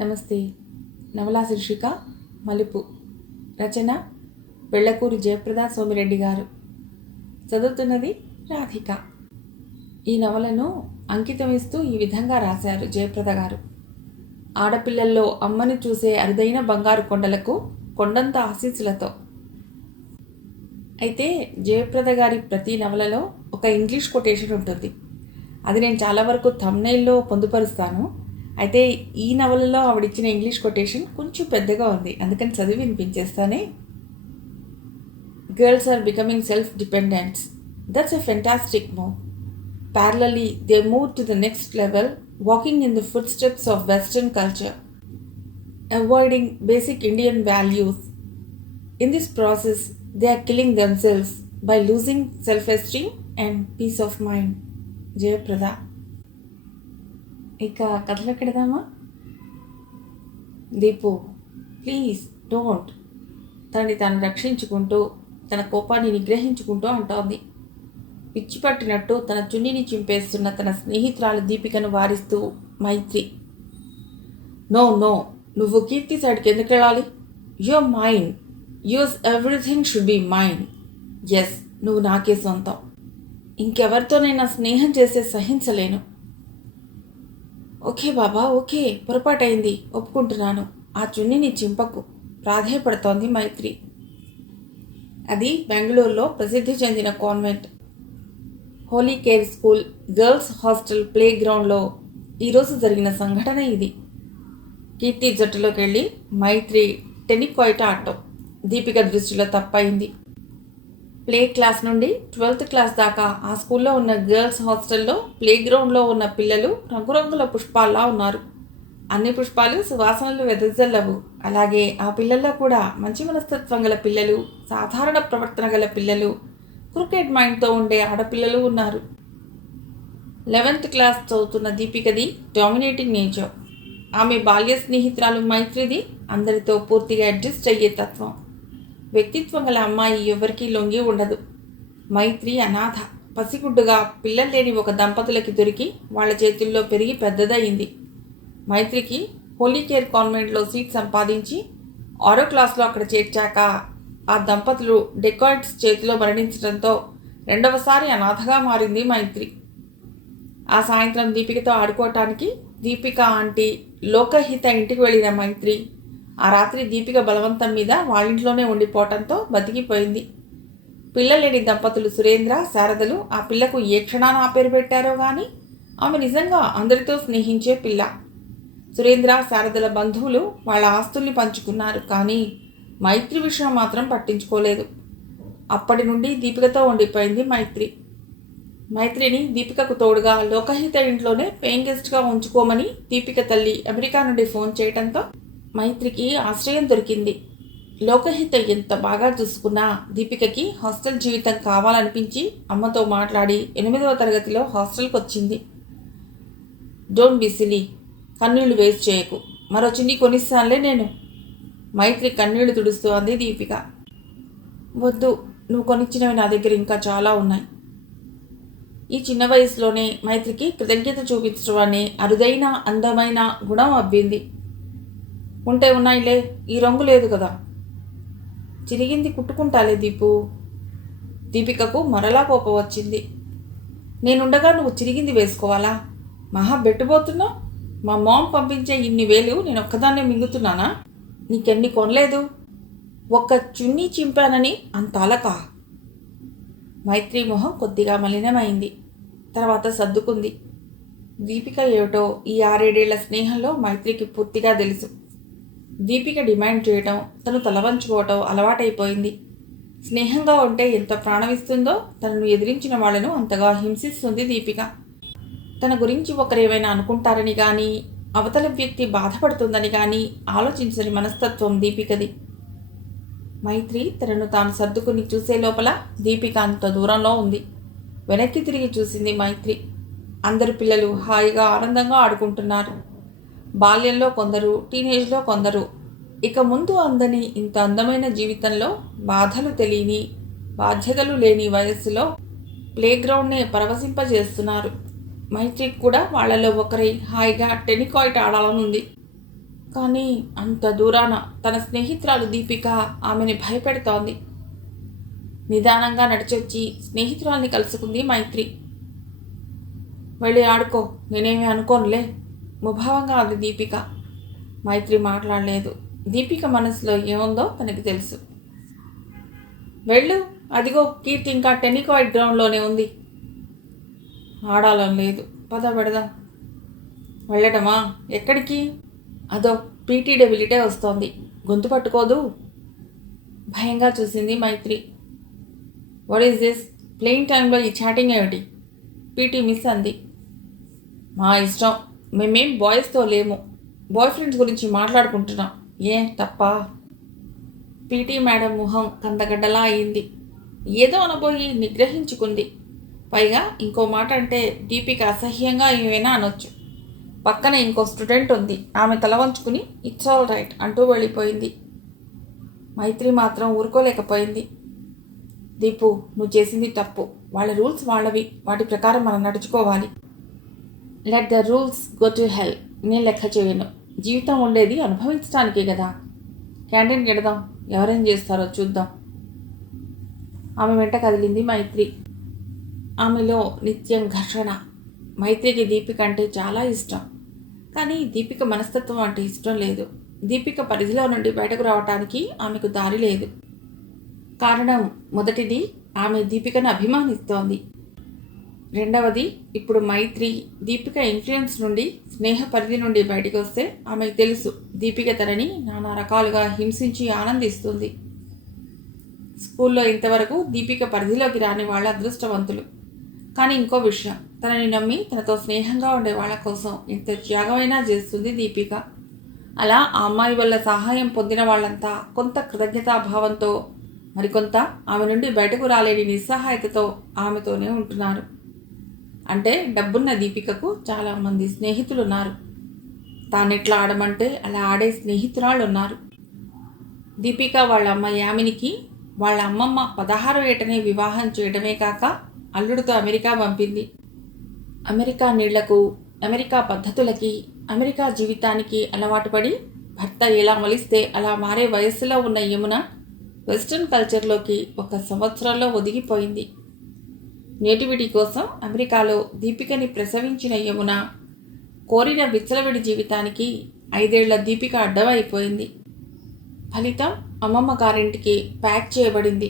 నమస్తే. నవలా శీర్షిక మలుపు. రచన వెళ్లకూరి జయప్రద సోమిరెడ్డి గారు. చదువుతున్నది రాధిక. ఈ నవలను అంకితం ఇస్తూ ఈ విధంగా రాశారు జయప్రద గారు. ఆడపిల్లల్లో అమ్మని చూసే అరుదైన బంగారు కొండలకు కొండంత ఆశీస్సులతో. అయితే జయప్రద గారి ప్రతి నవలలో ఒక ఇంగ్లీష్ కొటేషన్ ఉంటుంది. అది నేను చాలా వరకు థంబ్నెయిల్లో పొందుపరుస్తాను. అయితే ఈ నవలలో ఆవిడిచ్చిన ఇంగ్లీష్ కొటేషన్ కొంచెం పెద్దగా ఉంది, అందుకని చదివి వినిపించేస్తానే. Girls are becoming self dependents. That's a fantastic move. Parallelly, they move to the next level, walking in the footsteps of Western culture, avoiding basic Indian values. In this process, they are killing themselves by losing self-esteem and peace of mind. Jayaprada. ఇక కథలోకి వెళదామా? Deepu, please don't. తనని తాను రక్షించుకుంటూ తన కోపాన్ని నిగ్రహించుకుంటూ అంటోంది. పిచ్చి పట్టినట్టు తన చున్నీని చింపేస్తున్న తన స్నేహితురాలు దీపికను వారిస్తూ మైత్రి. నో నో, నువ్వు కీర్తి సైడ్కి ఎందుకు వెళ్ళాలి? Your mind. Use everything should be mind. Yes, నువ్వు నాకే సొంతం. ఇంకెవరితోనైనా స్నేహం చేసే సహించలేను. ఓకే బాబా, ఓకే, పొరపాటైంది, ఒప్పుకుంటున్నాను. ఆ చున్నీని చింపకు, ప్రాధేయపడుతోంది మైత్రి. అది బెంగళూరులో ప్రసిద్ధి చెందిన convent. Holy care school girls hostel play గ్రౌండ్లో ఈరోజు జరిగిన సంఘటన ఇది. కీర్తి జట్టులోకి వెళ్ళి మైత్రి టెన్నికాయిట్ ఆడటం దీపిక దృష్టిలో తప్పయింది. ప్లే క్లాస్ నుండి 12th క్లాస్ దాకా ఆ స్కూల్లో ఉన్న గర్ల్స్ హాస్టల్లో ప్లే గ్రౌండ్లో ఉన్న పిల్లలు రంగురంగుల పుష్పాల్లా ఉన్నారు. అన్ని పుష్పాలు సువాసనలు వెదజల్లవు. అలాగే ఆ పిల్లల్లో కూడా మంచి మనస్తత్వం గల పిల్లలు, సాధారణ ప్రవర్తన గల పిల్లలు, క్రికెట్ మైండ్తో ఉండే ఆడపిల్లలు ఉన్నారు. 11th క్లాస్ చదువుతున్న దీపికది డామినేటింగ్ నేచర్. ఆమె బాల్య స్నేహితురాలు మైత్రిది అందరితో పూర్తిగా అడ్జస్ట్ అయ్యే తత్వం. వ్యక్తిత్వం గల అమ్మాయి ఎవరికీ లొంగి ఉండదు. మైత్రి అనాథ. పసిగుడ్డుగా పిల్లలు లేని ఒక దంపతులకి దొరికి వాళ్ళ చేతుల్లో పెరిగి పెద్దదయింది. మైత్రికి హోలీ కేర్ కాన్వెంట్లో సీట్ సంపాదించి 6వ క్లాస్లో అక్కడ చేర్చాక ఆ దంపతులు డెకాయిట్స్ చేతిలో మరణించడంతో రెండవసారి అనాథగా మారింది మైత్రి. ఆ సాయంత్రం దీపికతో ఆడుకోవటానికి దీపిక ఆంటీ లోకహిత ఇంటికి వెళ్ళిన మైత్రి ఆ రాత్రి దీపిక బలవంతం మీద వాళ్ళింట్లోనే ఉండిపోవటంతో బతికిపోయింది. పిల్లలేని దంపతులు సురేంద్ర, శారదలు ఆ పిల్లకు ఏ క్షణాన ఆ పేరు పెట్టారో కానీ ఆమె నిజంగా అందరితో స్నేహించే పిల్ల. సురేంద్ర, శారదల బంధువులు వాళ్ళ ఆస్తుల్ని పంచుకున్నారు, కానీ మైత్రి విషయం మాత్రం పట్టించుకోలేదు. అప్పటి నుండి దీపికతో ఉండిపోయింది మైత్రి. మైత్రిని దీపికకు తోడుగా లోకహిత ఇంట్లోనే పేయింగ్ గెస్ట్గా ఉంచుకోమని దీపిక తల్లి అమెరికా నుండి ఫోన్ చేయడంతో మైత్రికి ఆశ్రయం దొరికింది. లోకహిత ఎంత బాగా చూసుకున్నా దీపికకి హాస్టల్ జీవితం కావాలనిపించి అమ్మతో మాట్లాడి 8వ తరగతిలో హాస్టల్కి వచ్చింది. డోంట్ బి సిలీ, కన్నీళ్లు వేస్ట్ చేయకు, మరో చిన్ని కొనిస్తానులే నేను. మైత్రి కన్నీళ్లు తుడుస్తూ అంది దీపిక. వద్దు, నువ్వు కొనిచ్చినవి నా దగ్గర ఇంకా చాలా ఉన్నాయి. ఈ చిన్న వయసులోనే మైత్రికి కృతజ్ఞత చూపించడం అనే అరుదైన అందమైన గుణం అబ్బింది. ఉంటే ఉన్నాయిలే, ఈ రంగు లేదు కదా. చిరిగింది కుట్టుకుంటాలే దీపు. దీపికకు మరలా కోపం వచ్చింది. నేనుండగా నువ్వు చిరిగింది వేసుకోవాలా? మహా బెట్టుపోతున్నావు. మా మామ్ పంపించే ఇన్ని వేలు నేను ఒక్కదాన్నే మింగుతున్నానా? నీకెన్ని కొనలేదు. ఒక్క చున్నీ చింపానని అంత అలకా? మైత్రి మొహం కొద్దిగా మలినమైంది. తర్వాత సర్దుకుంది. దీపిక ఏమిటో ఈ 6-7 ఏళ్ల స్నేహంలో మైత్రికి పూర్తిగా తెలుసు. దీపిక డిమాండ్ చేయటం, తను తలవంచుకోవటం అలవాటైపోయింది. స్నేహంగా ఉంటే ఎంత ప్రాణమిస్తుందో తనను ఎదిరించిన వాళ్లను అంతగా హింసిస్తుంది దీపిక. తన గురించి ఒకరేమైనా అనుకుంటారని కానీ, అవతల వ్యక్తి బాధపడుతుందని కానీ ఆలోచించని మనస్తత్వం దీపికది. మైత్రి తనను తాను సర్దుకుని చూసే లోపల దీపిక అంత దూరంలో ఉంది. వెనక్కి తిరిగి చూసింది మైత్రి. అందరు పిల్లలు హాయిగా ఆనందంగా ఆడుకుంటున్నారు. బాల్యంలో కొందరు, టీనేజ్లో కొందరు. ఇక ముందు అందని ఇంత అందమైన జీవితంలో బాధలు తెలియని, బాధ్యతలు లేని వయస్సులో ప్లేగ్రౌండ్నే పరవశింపజేస్తున్నారు. మైత్రికి కూడా వాళ్లలో ఒకరై హాయిగా టెన్నికాయిట్ ఆడాలనుంది. కానీ అంత దూరాన తన స్నేహితురాలు దీపిక ఆమెని భయపెడుతోంది. నిదానంగా నడిచొచ్చి స్నేహితురాల్ని కలుసుకుంది మైత్రి. వెళ్ళి ఆడుకో, నేనేమీ అనుకోనులే ముభావంగా అంది దీపిక. మైత్రి మాట్లాడలేదు. దీపిక మనసులో ఏముందో తనకి తెలుసు. వెళ్ళు, అదిగో కీర్తి ఇంకా టెన్నికాయిడ్ గ్రౌండ్లోనే ఉంది. ఆడాలని లేదు, పద పెడదాం. వెళ్ళటమా? ఎక్కడికి? అదో పీటీడబ్ల్యూటే వస్తోంది, గొంతు పట్టుకోదు. భయంగా చూసింది Maitri. What is this? Playing టైంలో ఈ చాటింగ్ ఏమిటి? పీటీ మిస్ అంది. మా ఇష్టం, మేమేం బాయ్స్తో లేము, బాయ్ ఫ్రెండ్స్ గురించి మాట్లాడుకుంటున్నాం. ఏం తప్ప? పీటీ మేడం మొహం కందగడ్డలా అయింది. ఏదో అనబోయి నిగ్రహించుకుంది. పైగా ఇంకో మాట అంటే దీపిక అసహ్యంగా ఏమైనా అనొచ్చు. పక్కన ఇంకో స్టూడెంట్ ఉంది, ఆమె తల వంచుకుని ఇట్స్ ఆల్ రైట్ అంటూ వెళ్ళిపోయింది. మైత్రి మాత్రం ఊరుకోలేకపోయింది. దీపు, నువ్వు చేసింది తప్పు. వాళ్ళ రూల్స్ వాళ్ళవి, వాటి ప్రకారం మనం నడుచుకోవాలి. Let the rules go to hell. నేను లెక్క చేయను. జీవితం ఉండేది అనుభవించడానికే కదా. క్యాంటీన్కి వెడదాం, ఎవరేం చేస్తారో చూద్దాం. ఆమె వెంట కదిలింది మైత్రి. ఆమెలో నిత్యం ఘర్షణ. మైత్రికి దీపిక అంటే చాలా ఇష్టం, కానీ దీపిక మనస్తత్వం అంటే ఇష్టం లేదు. దీపిక పరిధిలో నుండి బయటకు రావటానికి ఆమెకు దారి లేదు. కారణం మొదటిది, ఆమె దీపికను అభిమానిస్తోంది. రెండవది, ఇప్పుడు మైత్రి దీపిక ఇన్ఫ్లుయెన్స్ నుండి, స్నేహ పరిధి నుండి బయటికి వస్తే ఆమెకు తెలుసు దీపిక తనని నానా రకాలుగా హింసించి ఆనందిస్తుంది. స్కూల్లో ఇంతవరకు దీపిక పరిధిలోకి రాని వాళ్ళ అదృష్టవంతులు. కానీ ఇంకో విషయం, తనని నమ్మి తనతో స్నేహంగా ఉండే వాళ్ళ కోసం ఎంత త్యాగమైనా చేస్తుంది దీపిక. అలా ఆ అమ్మాయి వల్ల సహాయం పొందిన వాళ్ళంతా కొంత కృతజ్ఞతాభావంతో, మరికొంత ఆమె నుండి బయటకు రాలేని నిస్సహాయతతో ఆమెతోనే ఉంటున్నారు. అంటే డబ్బున్న దీపికకు చాలామంది స్నేహితులు ఉన్నారు. తానెట్లా ఆడమంటే అలా ఆడే స్నేహితురాళ్ళు ఉన్నారు. దీపిక వాళ్ళ అమ్మ యామినికి వాళ్ళ అమ్మమ్మ 16వ ఏటనే వివాహం చేయడమే కాక అల్లుడితో అమెరికా పంపింది. అమెరికా నీళ్లకు, అమెరికా పద్ధతులకి, అమెరికా జీవితానికి అలవాటు పడి భర్త ఎలా మలిస్తే అలా మారే వయస్సులో ఉన్న యమున వెస్ట్రన్ కల్చర్లోకి 1 సంవత్సరంలో ఒదిగిపోయింది. నేటివిటీ కోసం అమెరికాలో దీపికని ప్రసవించిన యమున కోరిన విచ్చలవిడి జీవితానికి 5 ఏళ్ల దీపిక అడ్డమైపోయింది. ఫలితం అమ్మమ్మ గారింటికి ప్యాక్ చేయబడింది.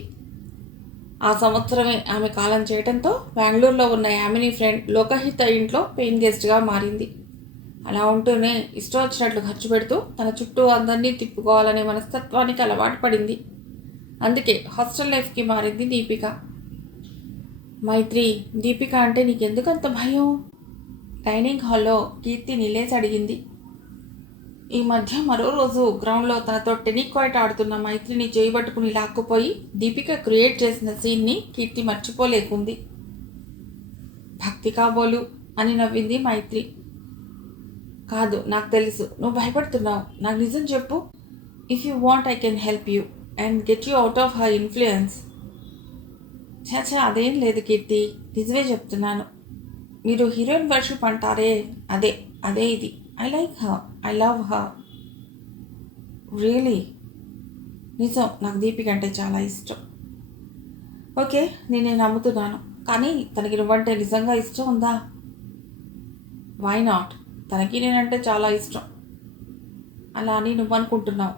ఆ సంవత్సరమే ఆమె కాలం చేయడంతో బెంగళూరులో ఉన్న యామిని ఫ్రెండ్ లోకహిత ఇంట్లో పెయిన్ గెస్ట్గా మారింది. అలా ఉంటూనే ఇష్టం వచ్చినట్లు ఖర్చు పెడుతూ తన చుట్టూ అందరినీ తిప్పుకోవాలనే మనస్తత్వానికి అలవాటు పడింది. అందుకే హాస్టల్ లైఫ్కి మారింది దీపిక. మైత్రి, దీపిక అంటే నీకెందుకంత భయం? డైనింగ్ హాల్లో కీర్తి నిలేసి అడిగింది. ఈ మధ్య మరో రోజు గ్రౌండ్లో తనతో టెన్నికాయిట్ ఆడుతున్న మైత్రిని చేయబట్టుకుని లాక్కుపోయి దీపిక క్రియేట్ చేసిన సీన్ని కీర్తి మర్చిపోలేకుంది. భక్తి కాబోలు అని నవ్వింది మైత్రి. కాదు, నాకు తెలుసు నువ్వు భయపడుతున్నావు. నాకు నిజం చెప్పు. If you want I can help you and get you out of her influence. చాచా, అదేం లేదు కీర్తి, నిజమే చెప్తున్నాను. మీరు హీరోయిన్ వర్షిప్ అంటారే, అదే అదే ఇది. I like her, I love her. Really? నిజం, నాకు దీపిక అంటే చాలా ఇష్టం. ఓకే, నేను నమ్ముతున్నాను. కానీ తనకి నువ్వంటే నిజంగా ఇష్టం ఉందా? Why not? తనకి నేనంటే చాలా ఇష్టం. అలా అని నువ్వనుకుంటున్నావు.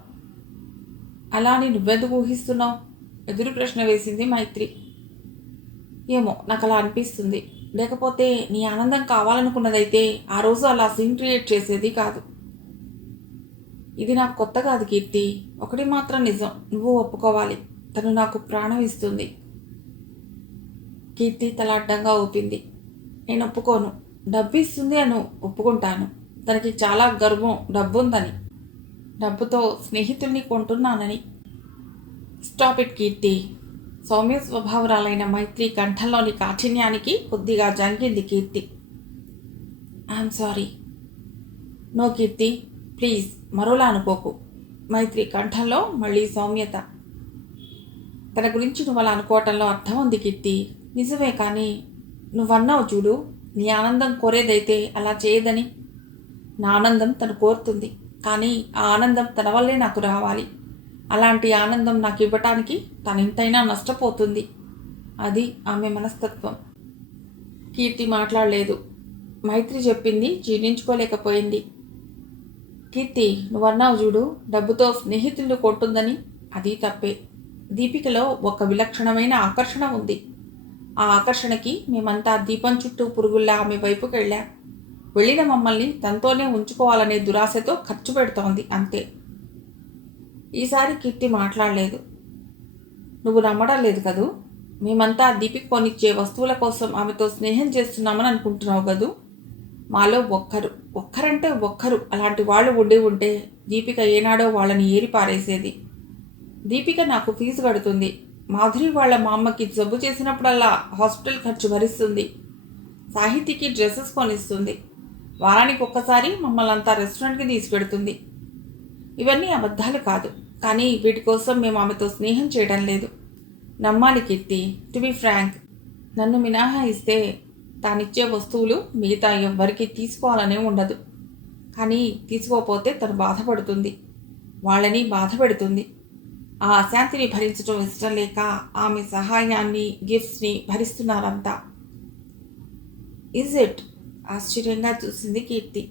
అలా అని నువ్వెందుకు ఊహిస్తున్నావు? ఎదురు ప్రశ్న వేసింది మైత్రి. ఏమో, నాకు అలా అనిపిస్తుంది. లేకపోతే నీ ఆనందం కావాలనుకున్నదైతే ఆ రోజు అలా సీన్ క్రియేట్ చేసేది కాదు. ఇది నాకు కొత్త కాదు కీర్తి. ఒకటి మాత్రం నిజం, నువ్వు ఒప్పుకోవాలి. తను నాకు ప్రాణం ఇస్తుంది. కీర్తి తల అడ్డంగా ఊపింది. నేను ఒప్పుకోను. డబ్బు ఇస్తుంది అని ఒప్పుకుంటాను. తనకి చాలా గర్వం డబ్బుందని, డబ్బుతో స్నేహితుల్ని కొంటున్నానని. Stop it Keerthi. సౌమ్య స్వభావరాలైన మైత్రి కంఠంలోని కాఠిన్యానికి కొద్దిగా జంకింది Keerthi. I'm sorry. No Keerthi, please మరోలా అనుకోకు. మైత్రి కంఠంలో మళ్ళీ సౌమ్యత. తన గురించి నువ్వు అలా అనుకోవటంలో అర్థం ఉంది కీర్తి. నిజమే, కానీ నువ్వన్నావు చూడు, నీ ఆనందం కోరేదైతే అలా చేయదని. నా ఆనందం తను కోరుతుంది. కానీ ఆ ఆనందం తన వల్లే నాకు రావాలి. అలాంటి ఆనందం నాకు ఇవ్వటానికి తనింతైనా నష్టపోతుంది. అది ఆమె మనస్తత్వం. కీర్తి మాట్లాడలేదు. మైత్రి చెప్పింది జీర్ణించుకోలేకపోయింది. కీర్తి, నువ్వన్నావు చూడు, డబ్బుతో స్నేహితులు కొట్టుందని. అది తప్పే. దీపికలో ఒక విలక్షణమైన ఆకర్షణ ఉంది. ఆ ఆకర్షణకి మేమంతా దీపం చుట్టూ పురుగుల్లా ఆమె వైపుకి వెళ్ళాం. వెళ్ళిన మమ్మల్ని తనతోనే ఉంచుకోవాలనే దురాశతో ఖర్చు పెడుతోంది అంతే. ఈసారి కీర్తి మాట్లాడలేదు. నువ్వు నమ్మడం లేదు కదూ? మేమంతా దీపిక కొనిచ్చే వస్తువుల కోసం ఆమెతో స్నేహం చేస్తున్నామని అనుకుంటున్నావు కదూ? మాలో ఒక్కరంటే ఒక్కరు అలాంటి వాళ్ళు ఉంటే దీపిక ఏనాడో వాళ్ళని ఏరి పారేసేది. దీపిక నాకు ఫీజు కడుతుంది. మాధురి వాళ్ళ మా అమ్మకి జబ్బు చేసినప్పుడల్లా హాస్పిటల్ ఖర్చు భరిస్తుంది. సాహితీకి డ్రెస్సెస్ కొనిస్తుంది. వారానికి ఒక్కసారి మమ్మల్ని అంతా రెస్టారెంట్కి తీసుకెడుతుంది. ఇవన్నీ అబద్ధాలు కాదు, కానీ వీటి కోసం మేము ఆమెతో స్నేహం చేయడం లేదు. నమ్మాలి కీర్తి. టు బి ఫ్రాంక్, నన్ను మినహాయిస్తే తానిచ్చే వస్తువులు మిగతా ఎవ్వరికీ తీసుకోవాలనే ఉండదు. కానీ తీసుకోకపోతే తను బాధపడుతుంది, వాళ్ళని బాధ పెడుతుంది. ఆ అశాంతిని భరించడం ఇష్టం లేక ఆమె సహాయాన్ని, గిఫ్ట్స్ని భరిస్తున్నారంతా. Is it? ఆశ్చర్యంగా చూసింది కీర్తి.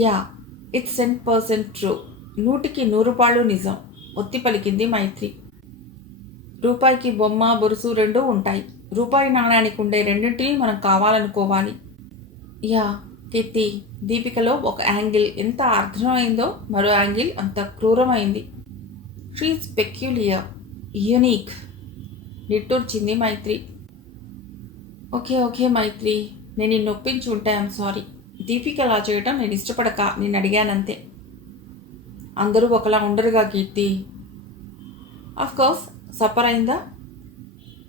Yeah, it's 100% true. 100కి 100 నిజం, ఒత్తి పలికింది మైత్రి. రూపాయికి బొమ్మ, బొరుసు రెండూ ఉంటాయి. రూపాయి నాణానికి ఉండే రెండింటినీ మనం కావాలనుకోవాలి. యా కీర్తి, దీపికలో ఒక యాంగిల్ ఎంత అర్థమైందో మరో యాంగిల్ అంత క్రూరమైంది. షీఈస్ పెక్యులియర్, యూనిక్, నిట్టూర్చింది మైత్రి. ఓకే మైత్రి, నేను నిన్ను ఒప్పించి ఉంటే ఐఎమ్ సారీ. దీపిక అలా చేయటం నేను ఇష్టపడక నేను అడిగానంతే. అందరూ ఒకలా ఉండరుగా కీర్తి. కోర్స్. సఫర్ అయిందా?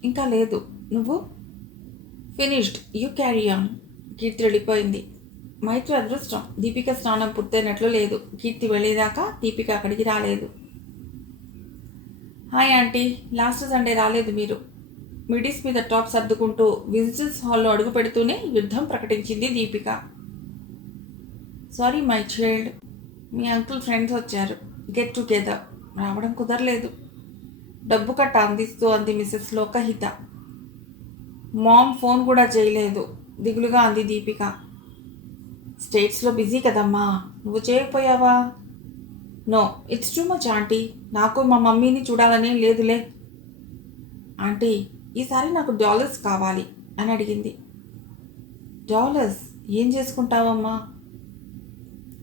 ఇంకా లేదు. నువ్వు? Finished, you carry on. Keerthi వెళ్ళిపోయింది. మైత్రి అదృష్టం, దీపిక స్నానం పూర్తయినట్లు లేదు. కీర్తి వెళ్ళేదాకా దీపిక అక్కడికి రాలేదు. హాయ్ ఆంటీ, లాస్ట్ సండే రాలేదు మీరు. మిడీస్ మీద టాప్ సర్దుకుంటూ విజిటర్స్ హాల్లో అడుగు పెడుతూనే యుద్ధం ప్రకటించింది Deepika. Sorry my child, me uncle friends వచ్చారు, గెట్ టుగెదర్. రావడం కుదరలేదు. డబ్బు కట్ట అందిస్తూ అంది మిసెస్ లోకహిత. మామ్ ఫోన్ కూడా చేయలేదు, దిగులుగా అంది దీపిక. స్టేట్స్లో బిజీ కదమ్మా, నువ్వు చేయకపోయావా? No, it's too much aunty, నాకు మా మమ్మీని చూడాలని లేదులే. ఆంటీ, ఈసారి నాకు డాలర్స్ కావాలి అని అడిగింది. డాలర్స్ ఏం చేసుకుంటావమ్మా?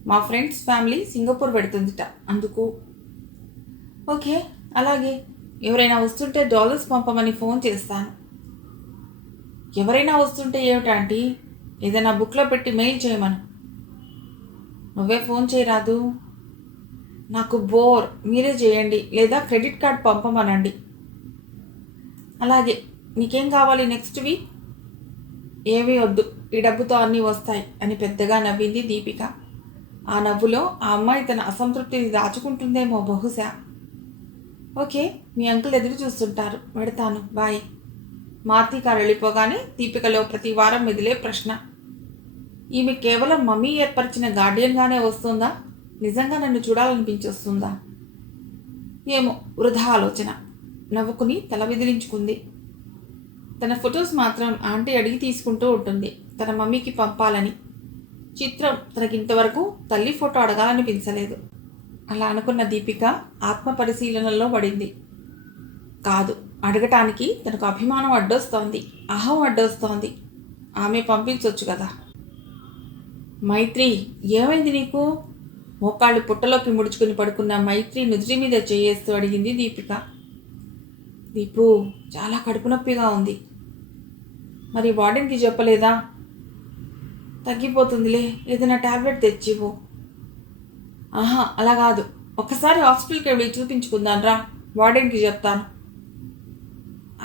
మా ఫ్రెండ్స్ ఫ్యామిలీ సింగపూర్ పెడుతుందిట, అందుకు. ఓకే, అలాగే. ఎవరైనా వస్తుంటే డాలర్స్ పంపమని ఫోన్ చేస్తాను. ఎవరైనా వస్తుంటే ఏమిటాంటీ? ఏదైనా బుక్లో పెట్టి మెయిల్ చేయమను. నువ్వే ఫోన్ చేయరాదు? నాకు బోర్, మీరే చేయండి, లేదా క్రెడిట్ కార్డ్ పంపమనండి. అలాగే. నీకేం కావాలి నెక్స్ట్ వీక్? ఏమీ వద్దు, ఈ డబ్బుతో అన్నీ వస్తాయి అని పెద్దగా నవ్వింది దీపిక. ఆ నవ్వులో ఆ అమ్మాయి తన అసంతృప్తిని దాచుకుంటుందేమో బహుశా. ఓకే, మీ అంకుల్ ఎదురు చూస్తుంటారు, పెడతాను, బాయ్. మారుతి కారు వెళ్ళిపోగానే దీపికలో ప్రతి వారం మెదిలే ప్రశ్న. ఈమె కేవలం మమ్మీ ఏర్పరిచిన గార్డియన్గానే వస్తుందా? నిజంగా నన్ను చూడాలనిపించి వస్తుందా? ఏమో, వృధా ఆలోచన. నవ్వుకుని తల విదిలించుకుంది. తన ఫొటోస్ మాత్రం ఆంటీ అడిగి తీసుకుంటూ ఉంటుంది, తన మమ్మీకి పంపాలని. చిత్రం, తనకింతవరకు తల్లి ఫోటో అడగాలనిపించలేదు. అలా అనుకున్న దీపిక ఆత్మ పరిశీలనలో పడింది. కాదు, అడగటానికి తనకు అభిమానం అడ్డొస్తోంది, అహం అడ్డొస్తోంది. ఆమె పంపించవచ్చు కదా. మైత్రి, ఏమైంది నీకు? మోకాళ్ళు పుట్టలోకి ముడుచుకుని పడుకున్న మైత్రి నుదిరి మీద చేయేస్తూ అడిగింది దీపిక. దీపు, చాలా కడుపు నొప్పిగా ఉంది. మరి వార్డెన్కి చెప్పలేదా? తగ్గిపోతుందిలే, ఏదైనా ట్యాబ్లెట్ తెచ్చివు. ఆహా, అలా కాదు, ఒక్కసారి హాస్పిటల్కి వెళ్ళి చూపించుకుందాను రా, వార్డెన్కి చెప్తాను.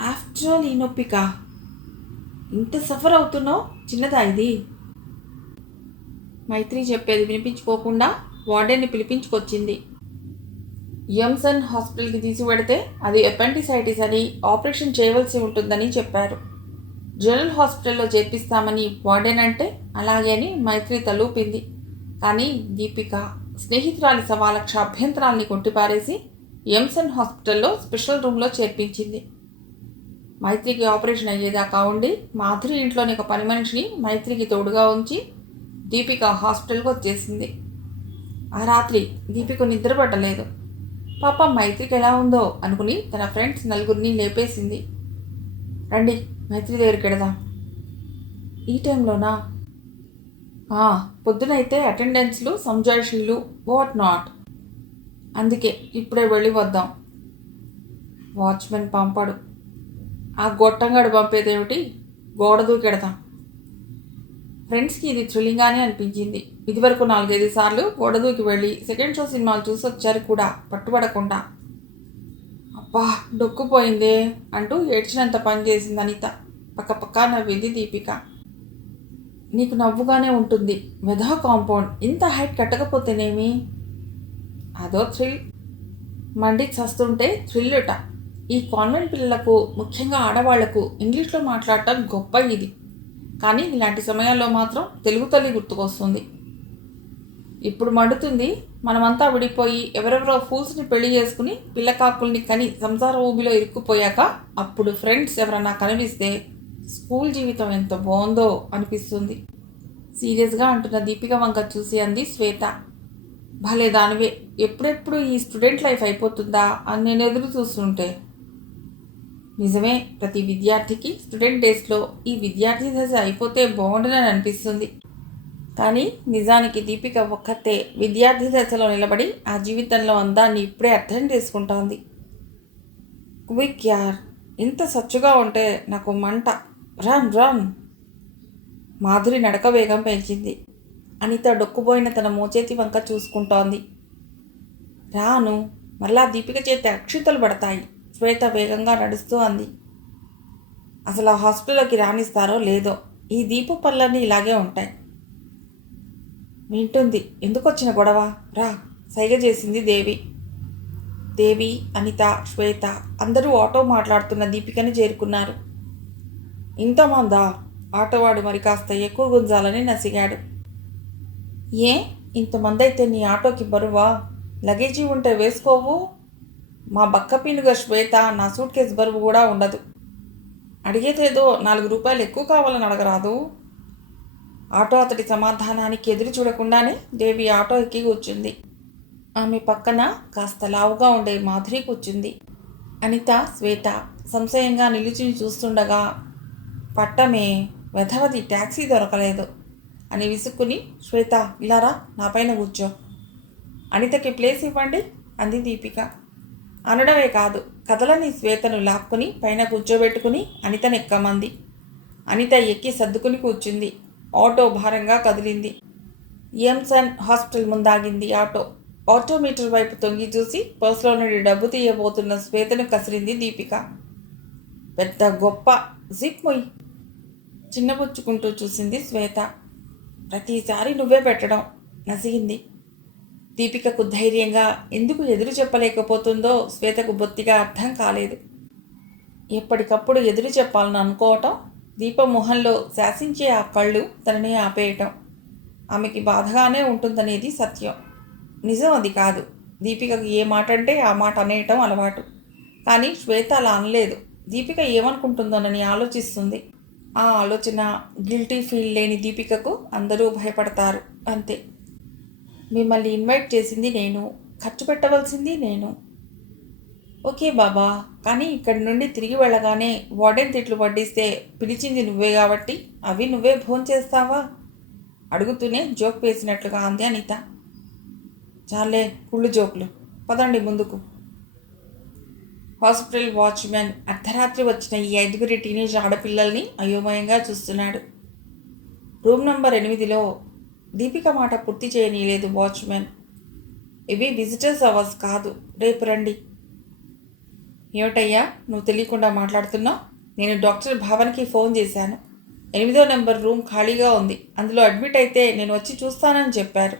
ఆఫ్టర్ ఆల్ ఈ నొప్పికా? ఇంత సఫర్ అవుతున్నావు? చిన్నదా ఇది? మైత్రి చెప్పేది వినిపించుకోకుండా వార్డెన్ని పిలిపించుకొచ్చింది. ఎంసన్ హాస్పిటల్కి తీసుకువెడితే అది అపెండిసైటిస్ అని, ఆపరేషన్ చేయవలసి ఉంటుందని చెప్పారు. జనరల్ హాస్పిటల్లో చేర్పిస్తామని వార్డెన్ అంటే అలాగే అని మైత్రి తలూపింది. కానీ దీపిక స్నేహితురాలి సవాలక్ష అభ్యంతరాల్ని కొట్టిపారేసి ఎంసన్ హాస్పిటల్లో స్పెషల్ రూమ్లో చేర్పించింది. మైత్రికి ఆపరేషన్ అయ్యేదాకా ఉండి మాధురి ఇంట్లోని ఒక పని మనిషిని మైత్రికి తోడుగా ఉంచి దీపిక హాస్పిటల్కి వచ్చేసింది. ఆ రాత్రి దీపిక నిద్రపట్టలేదు. పాపం మైత్రికి ఎలా ఉందో అనుకుని తన ఫ్రెండ్స్ నలుగురిని లేపేసింది. రండి మైత్రి దగ్గరికి వెడదాం. ఈ టైంలోనా? పొద్దునైతే అటెండెన్స్లు సంజాయిషీలు వాట్ నాట్, అందుకే ఇప్పుడే వెళ్ళి వద్దాం. వాచ్మెన్ పంపాడు. ఆ గొట్టంగాడు పంపేదేమిటి, గోడ దూకెడతాం. ఫ్రెండ్స్కి ఇది థ్రిల్లింగ్గానే అనిపించింది. ఇదివరకు 4-5 సార్లు గోడ దూకి వెళ్ళి సెకండ్ షో సినిమాలు చూసి వచ్చారు కూడా పట్టుబడకుండా. అబ్బా డొక్కుపోయిందే అంటూ ఏడ్చినంత పని చేసింది అనిత. పక్కపక్క నవ్వింది దీపిక. నీకు నవ్వుగానే ఉంటుంది, వెధా కాంపౌండ్, ఇంత హైట్ కట్టకపోతేనేమి? అదో థ్రిల్, మండికి చస్తుంటే థ్రిల్లుట. ఈ కాన్వెంట్ పిల్లలకు, ముఖ్యంగా ఆడవాళ్లకు ఇంగ్లీష్లో మాట్లాడటం గొప్ప ఇది. కానీ ఇలాంటి సమయాల్లో మాత్రం తెలుగు తల్లి గుర్తుకొస్తుంది. ఇప్పుడు మండుతుంది, మనమంతా విడిపోయి ఎవరెవరో ఫూల్స్ని పెళ్లి చేసుకుని పిల్లకాకుల్ని కని సంసార ఊబిలో ఇరుక్కుపోయాక అప్పుడు ఫ్రెండ్స్ ఎవరన్నా కనిపిస్తే స్కూల్ జీవితం ఎంత బాగుందో అనిపిస్తుంది. సీరియస్గా అంటున్న దీపిక వంక చూసి అంది శ్వేత. భలే దానివే, ఎప్పుడెప్పుడు ఈ స్టూడెంట్ లైఫ్ అయిపోతుందా అని నేను ఎదురు చూస్తుంటే. నిజమే, ప్రతి విద్యార్థికి స్టూడెంట్ డేస్లో ఈ విద్యార్థి దశ అయిపోతే బాగుండదని అనిపిస్తుంది. కానీ నిజానికి దీపిక ఒక్కతే విద్యార్థి దశలో నిలబడి ఆ జీవితంలో అందాన్ని ఇప్పుడే అర్థం చేసుకుంటోంది. క్విక్ యార్, ఇంత సచ్చుగా ఉంటే నాకు మంట. Run run. మాధురి నడక వేగం పెంచింది. అనిత డొక్కుపోయిన తన మోచేతి వంక చూసుకుంటోంది. రాను, మళ్ళా దీపిక చేతి అక్షింతలు పడతాయి. శ్వేత వేగంగా నడుస్తూ అంది. అసలు ఆ హాస్పిటల్లోకి రానిస్తారో లేదో, ఈ దీపు పనులన్నీ ఇలాగే ఉంటాయి. వింటుంది, ఎందుకు వచ్చిన గొడవ, రా సైగ చేసింది దేవి. దేవి, అనిత, శ్వేత అందరూ ఆటో మాట్లాడుతున్న దీపికని చేరుకున్నారు. ఇంతమందా? ఆటోవాడు మరి కాస్త ఎక్కువ గుంజాలని నసిగాడు. ఏ, ఇంతమంది అయితే నీ ఆటోకి బరువా? లగేజీ ఉంటే వేసుకోవు. మా బక్కపీనుగా శ్వేత నా సూట్ కేసు బరువు కూడా ఉండదు. అడిగేదేదో 4 రూపాయలు ఎక్కువ కావాలని అడగరాదు. ఆటో అతడి సమాధానానికి ఎదురు చూడకుండానే దేవి ఆటో ఎక్కి కూర్చుంది. ఆమె పక్కన కాస్త లావుగా ఉండే మాధురి కూర్చుంది. అనిత, శ్వేత సంశయంగా నిలిచి చూస్తుండగా, పట్టమే వెధవది ట్యాక్సీ దొరకలేదు అని విసుక్కుని, శ్వేత ఇలారా, నా పైన కూర్చో. అనితకి ప్లేస్ ఇవ్వండి అంది దీపిక. అనడమే కాదు, కథలని శ్వేతను లాక్కుని పైన కూర్చోబెట్టుకుని అనితను ఎక్కమంది. అనిత ఎక్కి సర్దుకుని కూర్చుంది. ఆటో భారంగా కదిలింది. ఎంసన్ హాస్పిటల్ ముందాగింది ఆటో. ఆటోమీటర్ వైపు తొంగి చూసి పర్సులో నుండి డబ్బు తీయబోతున్న శ్వేతను కసిరింది దీపిక. పెద్ద గొప్ప, జిప్ మొయ్. చిన్నబుచ్చుకుంటూ చూసింది శ్వేత. ప్రతిసారి నువ్వే పెట్టడం, నసిగింది. దీపికకు ధైర్యంగా ఎందుకు ఎదురు చెప్పలేకపోతుందో శ్వేతకు బొత్తిగా అర్థం కాలేదు. ఎప్పటికప్పుడు ఎదురు చెప్పాలని అనుకోవటం, దీప మొహంలో శాసించే ఆ కళ్ళు తనని ఆపేయటం ఆమెకి బాధగానే ఉంటుందనేది సత్యం. నిజం అది కాదు. దీపికకు ఏ మాట అంటే ఆ మాట అనేయటం అలవాటు. కానీ శ్వేత అలా అనలేదు. దీపిక ఏమనుకుంటుందోనని ఆలోచిస్తుంది. ఆ ఆలోచన, గిల్టీ ఫీల్ లేని దీపికకు అందరూ భయపడతారు, అంతే. మిమ్మల్ని ఇన్వైట్ చేసింది నేను, ఖర్చు పెట్టవలసింది నేను. ఓకే బాబా, కానీ ఇక్కడి నుండి తిరిగి వెళ్ళగానే వార్డెన్ తిట్లు వడ్డిస్తే పిలిచింది నువ్వే కాబట్టి అవి నువ్వే భోంచేస్తావా? అడుగుతూనే జోక్ వేసినట్లుగా అంది అనిత. చాలే కుళ్ళు జోకులు, పదండి ముందుకు. హాస్పిటల్ వాచ్మెన్ అర్ధరాత్రి వచ్చిన ఈ 5 టీనేజ్ ఆడపిల్లల్ని అయోమయంగా చూస్తున్నాడు. రూమ్ నంబర్ 8లో దీపిక మాట పూర్తి చేయనీయలేదు వాచ్మెన్. ఇవి విజిటర్స్ అవర్స్ కాదు, రేపు రండి. ఏమిటయ్యా నువ్వు తెలియకుండా మాట్లాడుతున్నావు? నేను డాక్టర్ భావన్కి ఫోన్ చేశాను. 8వ నెంబర్ రూమ్ ఖాళీగా ఉంది, అందులో అడ్మిట్ అయితే నేను వచ్చి చూస్తానని చెప్పారు.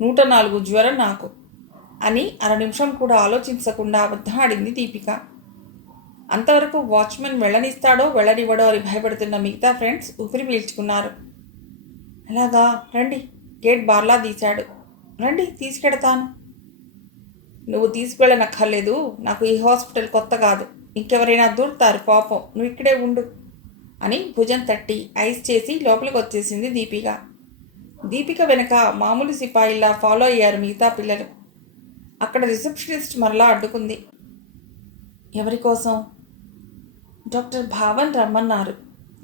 104 జ్వరం నాకు అని 1/2 నిమిషం కూడా ఆలోచించకుండా అబద్ధమాడింది దీపిక. అంతవరకు వాచ్మెన్ వెళ్ళనిస్తాడో వెళ్ళనివ్వడో అని భయపడుతున్న మిగతా ఫ్రెండ్స్ ఊపిరి పీల్చుకున్నారు. అలాగా రండి గేట్ బార్లా తీశాడు. రండి తీసుకెడతాను. నువ్వు తీసుకువెళ్ళనక్కర్లేదు. నాకు ఈ హాస్పిటల్ కొత్త కాదు. ఇంకెవరైనా దూరుతారు పాపం. నువ్వు ఇక్కడే ఉండు అని భుజం తట్టి ఐస్ చేసి లోపలికి వచ్చేసింది దీపిక. దీపిక వెనక మామూలు సిపాయిల్లా ఫాలో అయ్యారు మిగతా పిల్లలు. అక్కడ రిసెప్షనిస్ట్ మరలా అడ్డుకుంది. ఎవరి కోసం? డాక్టర్ భావన్ రమ్మన్నారు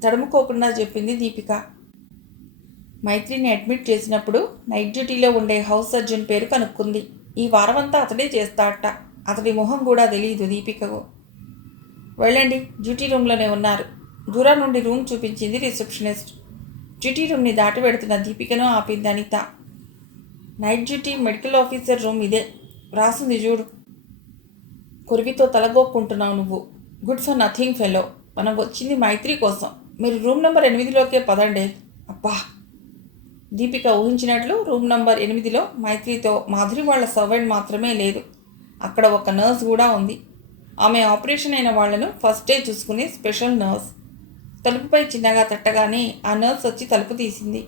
తడుముకోకుండా చెప్పింది దీపిక. మైత్రిని అడ్మిట్ చేసినప్పుడు నైట్ డ్యూటీలో ఉండే హౌస్ సర్జన్ పేరు కనుక్కుంది. ఈ వారమంతా అతడే చేస్తాడట. అతడి మొహం కూడా తెలియదు దీపికకు. వెళ్ళండి, డ్యూటీ రూమ్లోనే ఉన్నారు. దూరం నుండి రూమ్ చూపించింది రిసెప్షనిస్ట్. డ్యూటీ రూమ్ని దాటి పెడుతున్న దీపికను ఆపింది Anitha. Night duty medical officer room ఇదే, రాసింది చూడు. కొరివితో తలగొక్కుంటున్నావు నువ్వు. Good for nothing fellow. మనం వచ్చింది మైత్రి కోసం. మీరు రూమ్ నెంబర్ 8లోకే పదండి. అబ్బా! దీపిక ఊహించినట్లు రూమ్ నంబర్ 8లో మైత్రితో మాధురి వాళ్ళ సర్వెంట్ మాత్రమే లేదు. అక్కడ ఒక నర్స్ కూడా ఉంది. ఆమె ఆపరేషన్ అయిన వాళ్లను ఫస్ట్ డే చూసుకునే స్పెషల్ నర్స్. తలుపుపై చిన్నగా తట్టగానే ఆ నర్స్ వచ్చి తలుపు తీసింది.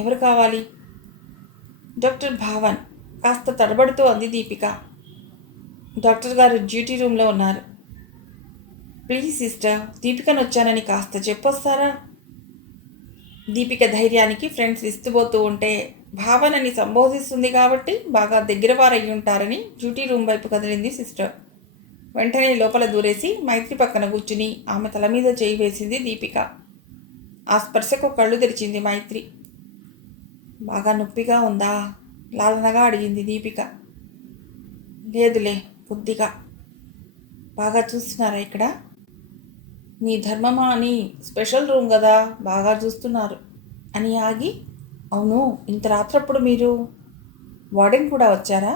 ఎవరు కావాలి? డాక్టర్ భావన్ కాస్త తడబడుతూ అంది దీపిక. డాక్టర్ గారు డ్యూటీ రూమ్లో ఉన్నారు. ప్లీజ్ సిస్టర్, దీపికను వచ్చానని కాస్త చెప్పొస్తారా? దీపిక ధైర్యానికి ఫ్రెండ్స్ ఇస్తుపోతూ ఉంటే భావనని సంబోధిస్తుంది కాబట్టి బాగా దగ్గర వారయ్యి ఉంటారని డ్యూటీ రూమ్ వైపు కదిలింది సిస్టర్. వెంటనే లోపల దూరేసి మైత్రి పక్కన కూర్చుని ఆమె తల మీద చేయి వేసింది దీపిక. ఆ స్పర్శకు కళ్ళు తెరిచింది మైత్రి. బాగా నొప్పిగా ఉందా? లాలనగా అడిగింది దీపిక. లేదులే, కొద్దిగా. బాగా చూస్తున్నారా ఇక్కడ? నీ ధర్మమా అని స్పెషల్ రూమ్ కదా, బాగా చూస్తున్నారు అని ఆగి, అవును, ఇంత రాత్రప్పుడు మీరు వార్డెన్ కూడా వచ్చారా?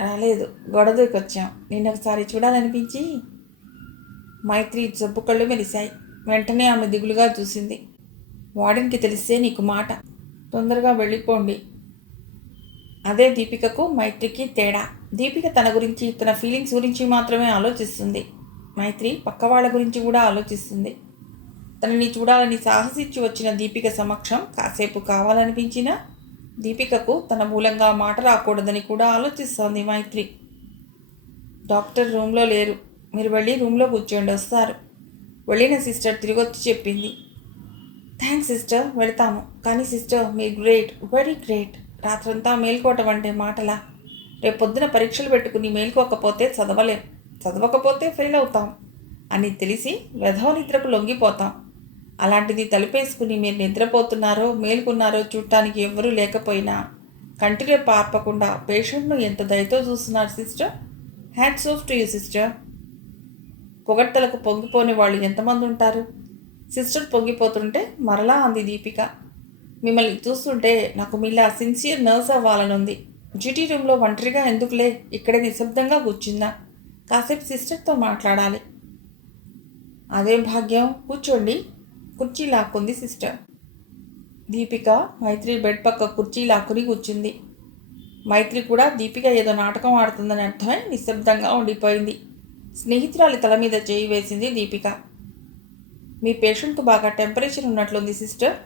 రాలేదు, గొడవ దూకి వచ్చాం. నిన్న ఒకసారి చూడాలనిపించి. మైత్రి జబ్బు కళ్ళు మెరిశాయి. వెంటనే ఆమె దిగులుగా చూసింది. వార్డెన్కి తెలిస్తే నీకు మాట. తొందరగా వెళ్ళిపోండి. అదే దీపికకు మైత్రికి తేడా. దీపిక తన గురించి, తన ఫీలింగ్స్ గురించి మాత్రమే ఆలోచిస్తుంది. మైత్రి పక్కవాళ్ల గురించి కూడా ఆలోచిస్తుంది. తనని చూడాలని సాహసించి వచ్చిన దీపిక సమక్షం కాసేపు కావాలనిపించినా దీపికకు తన మూలంగా మాట రాకూడదని కూడా ఆలోచిస్తోంది మైత్రి. డాక్టర్ రూమ్లో లేరు. మీరు వెళ్ళి రూమ్లో కూర్చోండి, వస్తారు. వెళ్ళిన సిస్టర్ తిరిగొచ్చి చెప్పింది. థ్యాంక్స్ సిస్టర్, వెళ్తాము. కానీ సిస్టర్, మీరు గ్రేట్, వెరీ గ్రేట్. రాత్రంతా మేల్కోవటం అంటే మాటలా? రేపొద్దున పరీక్షలు పెట్టుకుని మేల్కోకపోతే చదవలేం, చదవకపోతే ఫెయిల్ అవుతాం అని తెలిసి వెధవ నిద్రకు లొంగిపోతాం. అలాంటిది తలుపేసుకుని మీరు నిద్రపోతున్నారో మేల్కున్నారో చూడటానికి ఎవ్వరూ లేకపోయినా కంటిలో పార్పకుండా పేషెంట్ను ఎంత దయతో చూస్తున్నారు sister. Hats off to you sister. పొగడ్తలకు పొంగిపోని వాళ్ళు ఎంతమంది ఉంటారు? సిస్టర్ పొంగిపోతుంటే మరలా అంది దీపిక. మిమ్మల్ని చూస్తుంటే నాకు మీలా సిన్సియర్ నర్స్ అవ్వాలనుంది. డ్యూటీ రూమ్లో ఒంటరిగా ఎందుకులే, ఇక్కడే నిశ్శబ్దంగా కూర్చుందా. కాసేపు సిస్టర్తో మాట్లాడాలి. అదేం భాగ్యం, కూర్చోండి. కుర్చీ లాక్కుంది సిస్టర్. దీపిక మైత్రి బెడ్ పక్క కుర్చీ లాక్కుని కూర్చుంది. మైత్రి కూడా దీపిక ఏదో నాటకం ఆడుతుందని అర్థమై నిశ్శబ్దంగా ఉండిపోయింది. స్నేహితురాలి తల మీద చేయి వేసింది దీపిక. మీ పేషెంట్కు బాగా టెంపరేచర్ ఉన్నట్లుంది సిస్టర్.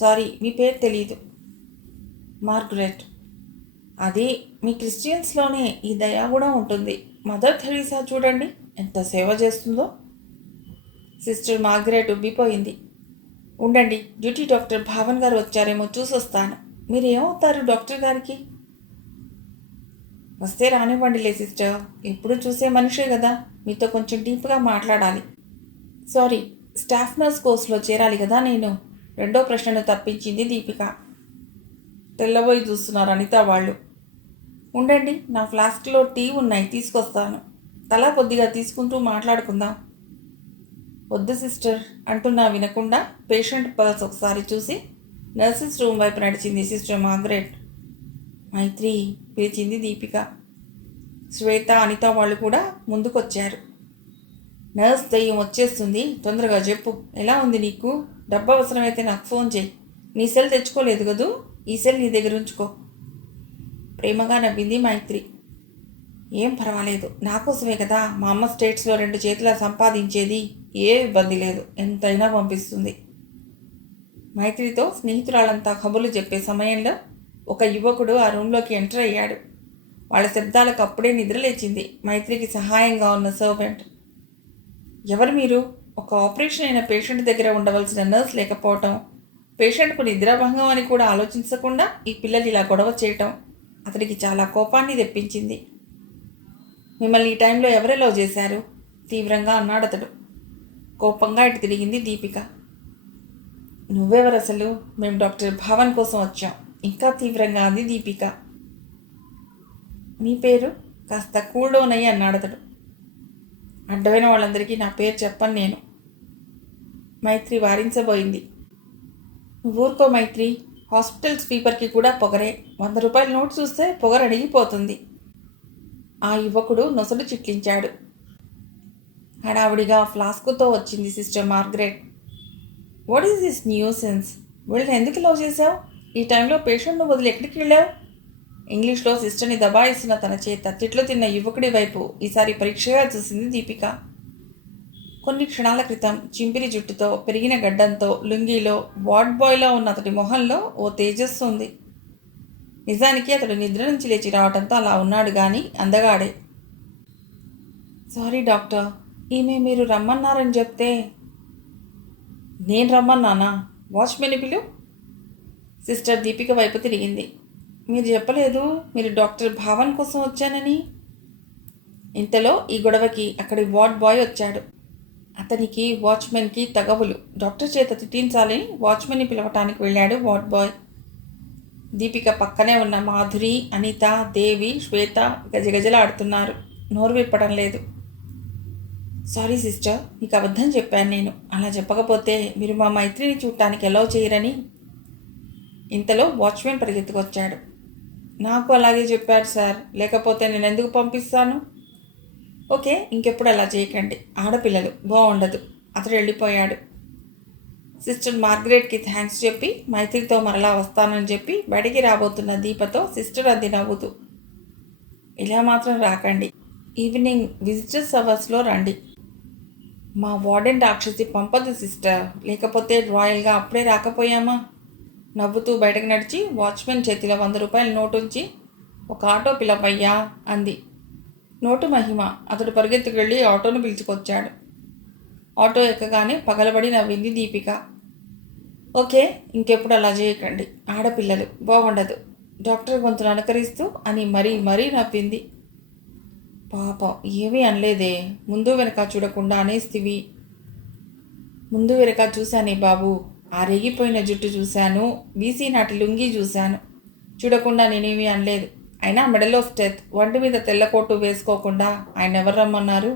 సారీ, మీ పేరు తెలీదు. మార్గరెట్. అది మీ క్రిస్టియన్స్లోనే ఈ దయా కూడా ఉంటుంది. మదర్ థెరీసా చూడండి ఎంత సేవ చేస్తుందో. సిస్టర్ మార్గరెట్ ఉబ్బిపోయింది. ఉండండి, డ్యూటీ డాక్టర్ భావన్ గారు వచ్చారేమో చూసొస్తాను. మీరు ఏమవుతారు డాక్టర్ గారికి? వస్తే రానివ్వండిలే సిస్టర్, ఎప్పుడు చూసే మనిషే కదా, మీతో కొంచెం డీప్గా మాట్లాడాలి. సారీ, స్టాఫ్ నర్స్ కోర్సులో చేరాలి కదా నేను. రెండో ప్రశ్నను తప్పించింది దీపిక. తెల్లబోయి చూస్తున్నారు అనిత వాళ్ళు. ఉండండి, నా ఫ్లాస్క్లో టీ ఉన్నాయి, తీసుకొస్తాను. తలా కొద్దిగా తీసుకుంటూ మాట్లాడుకుందాం. వద్దు సిస్టర్ అంటున్నా వినకుండా పేషెంట్ పల్స్ ఒకసారి చూసి నర్సెస్ రూమ్ వైపు నడిచింది సిస్టర్ మార్గరెట్. మైత్రి పిలిచింది దీపిక. శ్వేత, అనిత వాళ్ళు కూడా ముందుకొచ్చారు. నర్స్ దయ్యం వచ్చేస్తుంది, తొందరగా చెప్పు, ఎలా ఉంది నీకు? డబ్బు అవసరమైతే నాకు ఫోన్ చేయి. నీ సెల్ తెచ్చుకోలేదు కదూ, ఈ సెల్ నీ దగ్గర ఉంచుకో. ప్రేమగా నవ్వింది మైత్రి. ఏం పర్వాలేదు, నాకోసమే కదా మా అమ్మ స్టేట్స్లో 2 చేతులా సంపాదించేది. ఏ ఇబ్బంది లేదు, ఎంతైనా పంపిస్తుంది. మైత్రితో స్నేహితురాలంతా కబుర్లు చెప్పే సమయంలో ఒక యువకుడు ఆ రూంలోకి ఎంటర్ అయ్యాడు. వాళ్ళ శబ్దాలకు అప్పుడే నిద్రలేచింది మైత్రికి సహాయంగా ఉన్న సర్వెంట్. ఎవరు మీరు? ఒక ఆపరేషన్ అయిన పేషెంట్ దగ్గర ఉండవలసిన నర్స్ లేకపోవటం, పేషెంట్కు నిద్రాభంగం అని కూడా ఆలోచించకుండా ఈ పిల్లలు ఇలా గొడవ చేయటం అతడికి చాలా కోపాన్ని తెప్పించింది. మిమ్మల్ని ఈ టైంలో ఎవరెలో చేశారు? తీవ్రంగా అన్నాడు అతడు. కోపంగా ఇటు తిరిగింది దీపిక. నువ్వెవరు అసలు? మేము డాక్టర్ భావన్ కోసం వచ్చాం, ఇంకా తీవ్రంగా అంది దీపిక. మీ పేరు? కాస్త కూల్ డౌన్ అయ్యి అన్నాడు అతడు. అడ్డమైన వాళ్ళందరికీ నా పేరు చెప్పను నేను. మైత్రి వారించబోయింది. నువ్వు ఊరుకో మైత్రి, హాస్పిటల్ స్వీపర్కి కూడా పొగరే. 100 రూపాయల నోటు చూస్తే పొగరు అడిగిపోతుంది. ఆ యువకుడు నొసలు చిట్లించాడు. హడావుడిగా ఫ్లాస్కుతో వచ్చింది sister Margaret. What is this nuisance? వీళ్ళని ఎందుకు లవ్ చేశావు? ఈ టైంలో పేషెంట్ను వదిలి ఎక్కడికి వెళ్ళావు? ఇంగ్లీష్లో సిస్టర్ని దబాయిస్తున్న తన చేత తిట్లు తిన్న యువకుడి వైపు ఈసారి పరీక్షగా చూసింది దీపిక. కొన్ని క్షణాల క్రితం చింపిరి జుట్టుతో పెరిగిన గడ్డంతో లుంగీలో వార్డ్ బాయ్లో ఉన్న అతడి మొహంలో ఓ తేజస్సు ఉంది. నిజానికి అతడు నిద్ర నుంచి లేచి రావడంతో అలా ఉన్నాడు కానీ అందగాడే. సారీ డాక్టర్, ఈమె మీరు రమ్మన్నారని చెప్తే. నేను రమ్మన్నానా? వాచ్మెన్ పిలు. సిస్టర్ దీపిక వైపు తిరిగింది. మీరు చెప్పలేదు మీరు డాక్టర్ భావన్ కోసం వచ్చానని. ఇంతలో ఈ గొడవకి అక్కడి వార్డ్ బాయ్ వచ్చాడు. అతనికి వాచ్మెన్కి తగవులు. డాక్టర్ చేత తిట్టించాలని వాచ్మెన్ని పిలవటానికి వెళ్ళాడు వార్డ్ బాయ్. దీపిక పక్కనే ఉన్న మాధురి, అనిత, దేవి, శ్వేత గజగజలాడుతున్నారు. నోరు విప్పడం లేదు. సారీ సిస్టర్, మీకు అబద్ధం చెప్పాను నేను. అలా చెప్పకపోతే మీరు మా మైత్రిని చూడటానికి ఎలా చేయరని. ఇంతలో వాచ్మెన్ పరిగెత్తుకొచ్చాడు. నాకు అలాగే చెప్పారు సార్, లేకపోతే నేను ఎందుకు పంపిస్తాను? ఓకే, ఇంకెప్పుడు అలా చేయకండి, ఆడపిల్లలు బాగుండదు. అతడు వెళ్ళిపోయాడు. సిస్టర్ మార్గరెట్కి థ్యాంక్స్ చెప్పి మైత్రితో మరలా వస్తానని చెప్పి బయటికి రాబోతున్న దీపతో సిస్టర్ అంది నవ్వుతూ. ఇలా మాత్రం రాకండి, ఈవినింగ్ విజిటర్స్ అవర్స్లో రండి. మా వార్డెన్ రాక్షసి పంపదు సిస్టర్, లేకపోతే రాయల్గా అప్పుడే రాకపోయామా? నవ్వుతూ బయటకు నడిచి వాచ్మెన్ చేతిలో 100 రూపాయల నోటు ఉంచి ఒక ఆటో పిలవయ్యా అంది. నోటు మహిమ. అతడు పరిగెత్తుకెళ్ళి ఆటోను పిలుచుకొచ్చాడు. ఆటో ఎక్కగానే పగలబడి నవ్వింది దీపిక. ఓకే, ఇంకెప్పుడు అలా చేయకండి, ఆడపిల్లలు బాగుండదు. డాక్టర్ గొంతును అనుకరిస్తూ అని మరీ మరీ నవ్వింది. పాపం ఏమీ అనలేదే, ముందు వెనక చూడకుండా అనేస్తివి. ముందు వెనక చూశానే బాబు, ఆ రేగిపోయిన జుట్టు చూశాను, బీసీ నాటి లుంగి చూశాను, చూడకుండా నేనేమీ అనలేదు. అయినా మెడల్ ఆఫ్ డెత్, ఒంటి మీద తెల్లకోటు వేసుకోకుండా ఆయన ఎవరు రమ్మన్నారు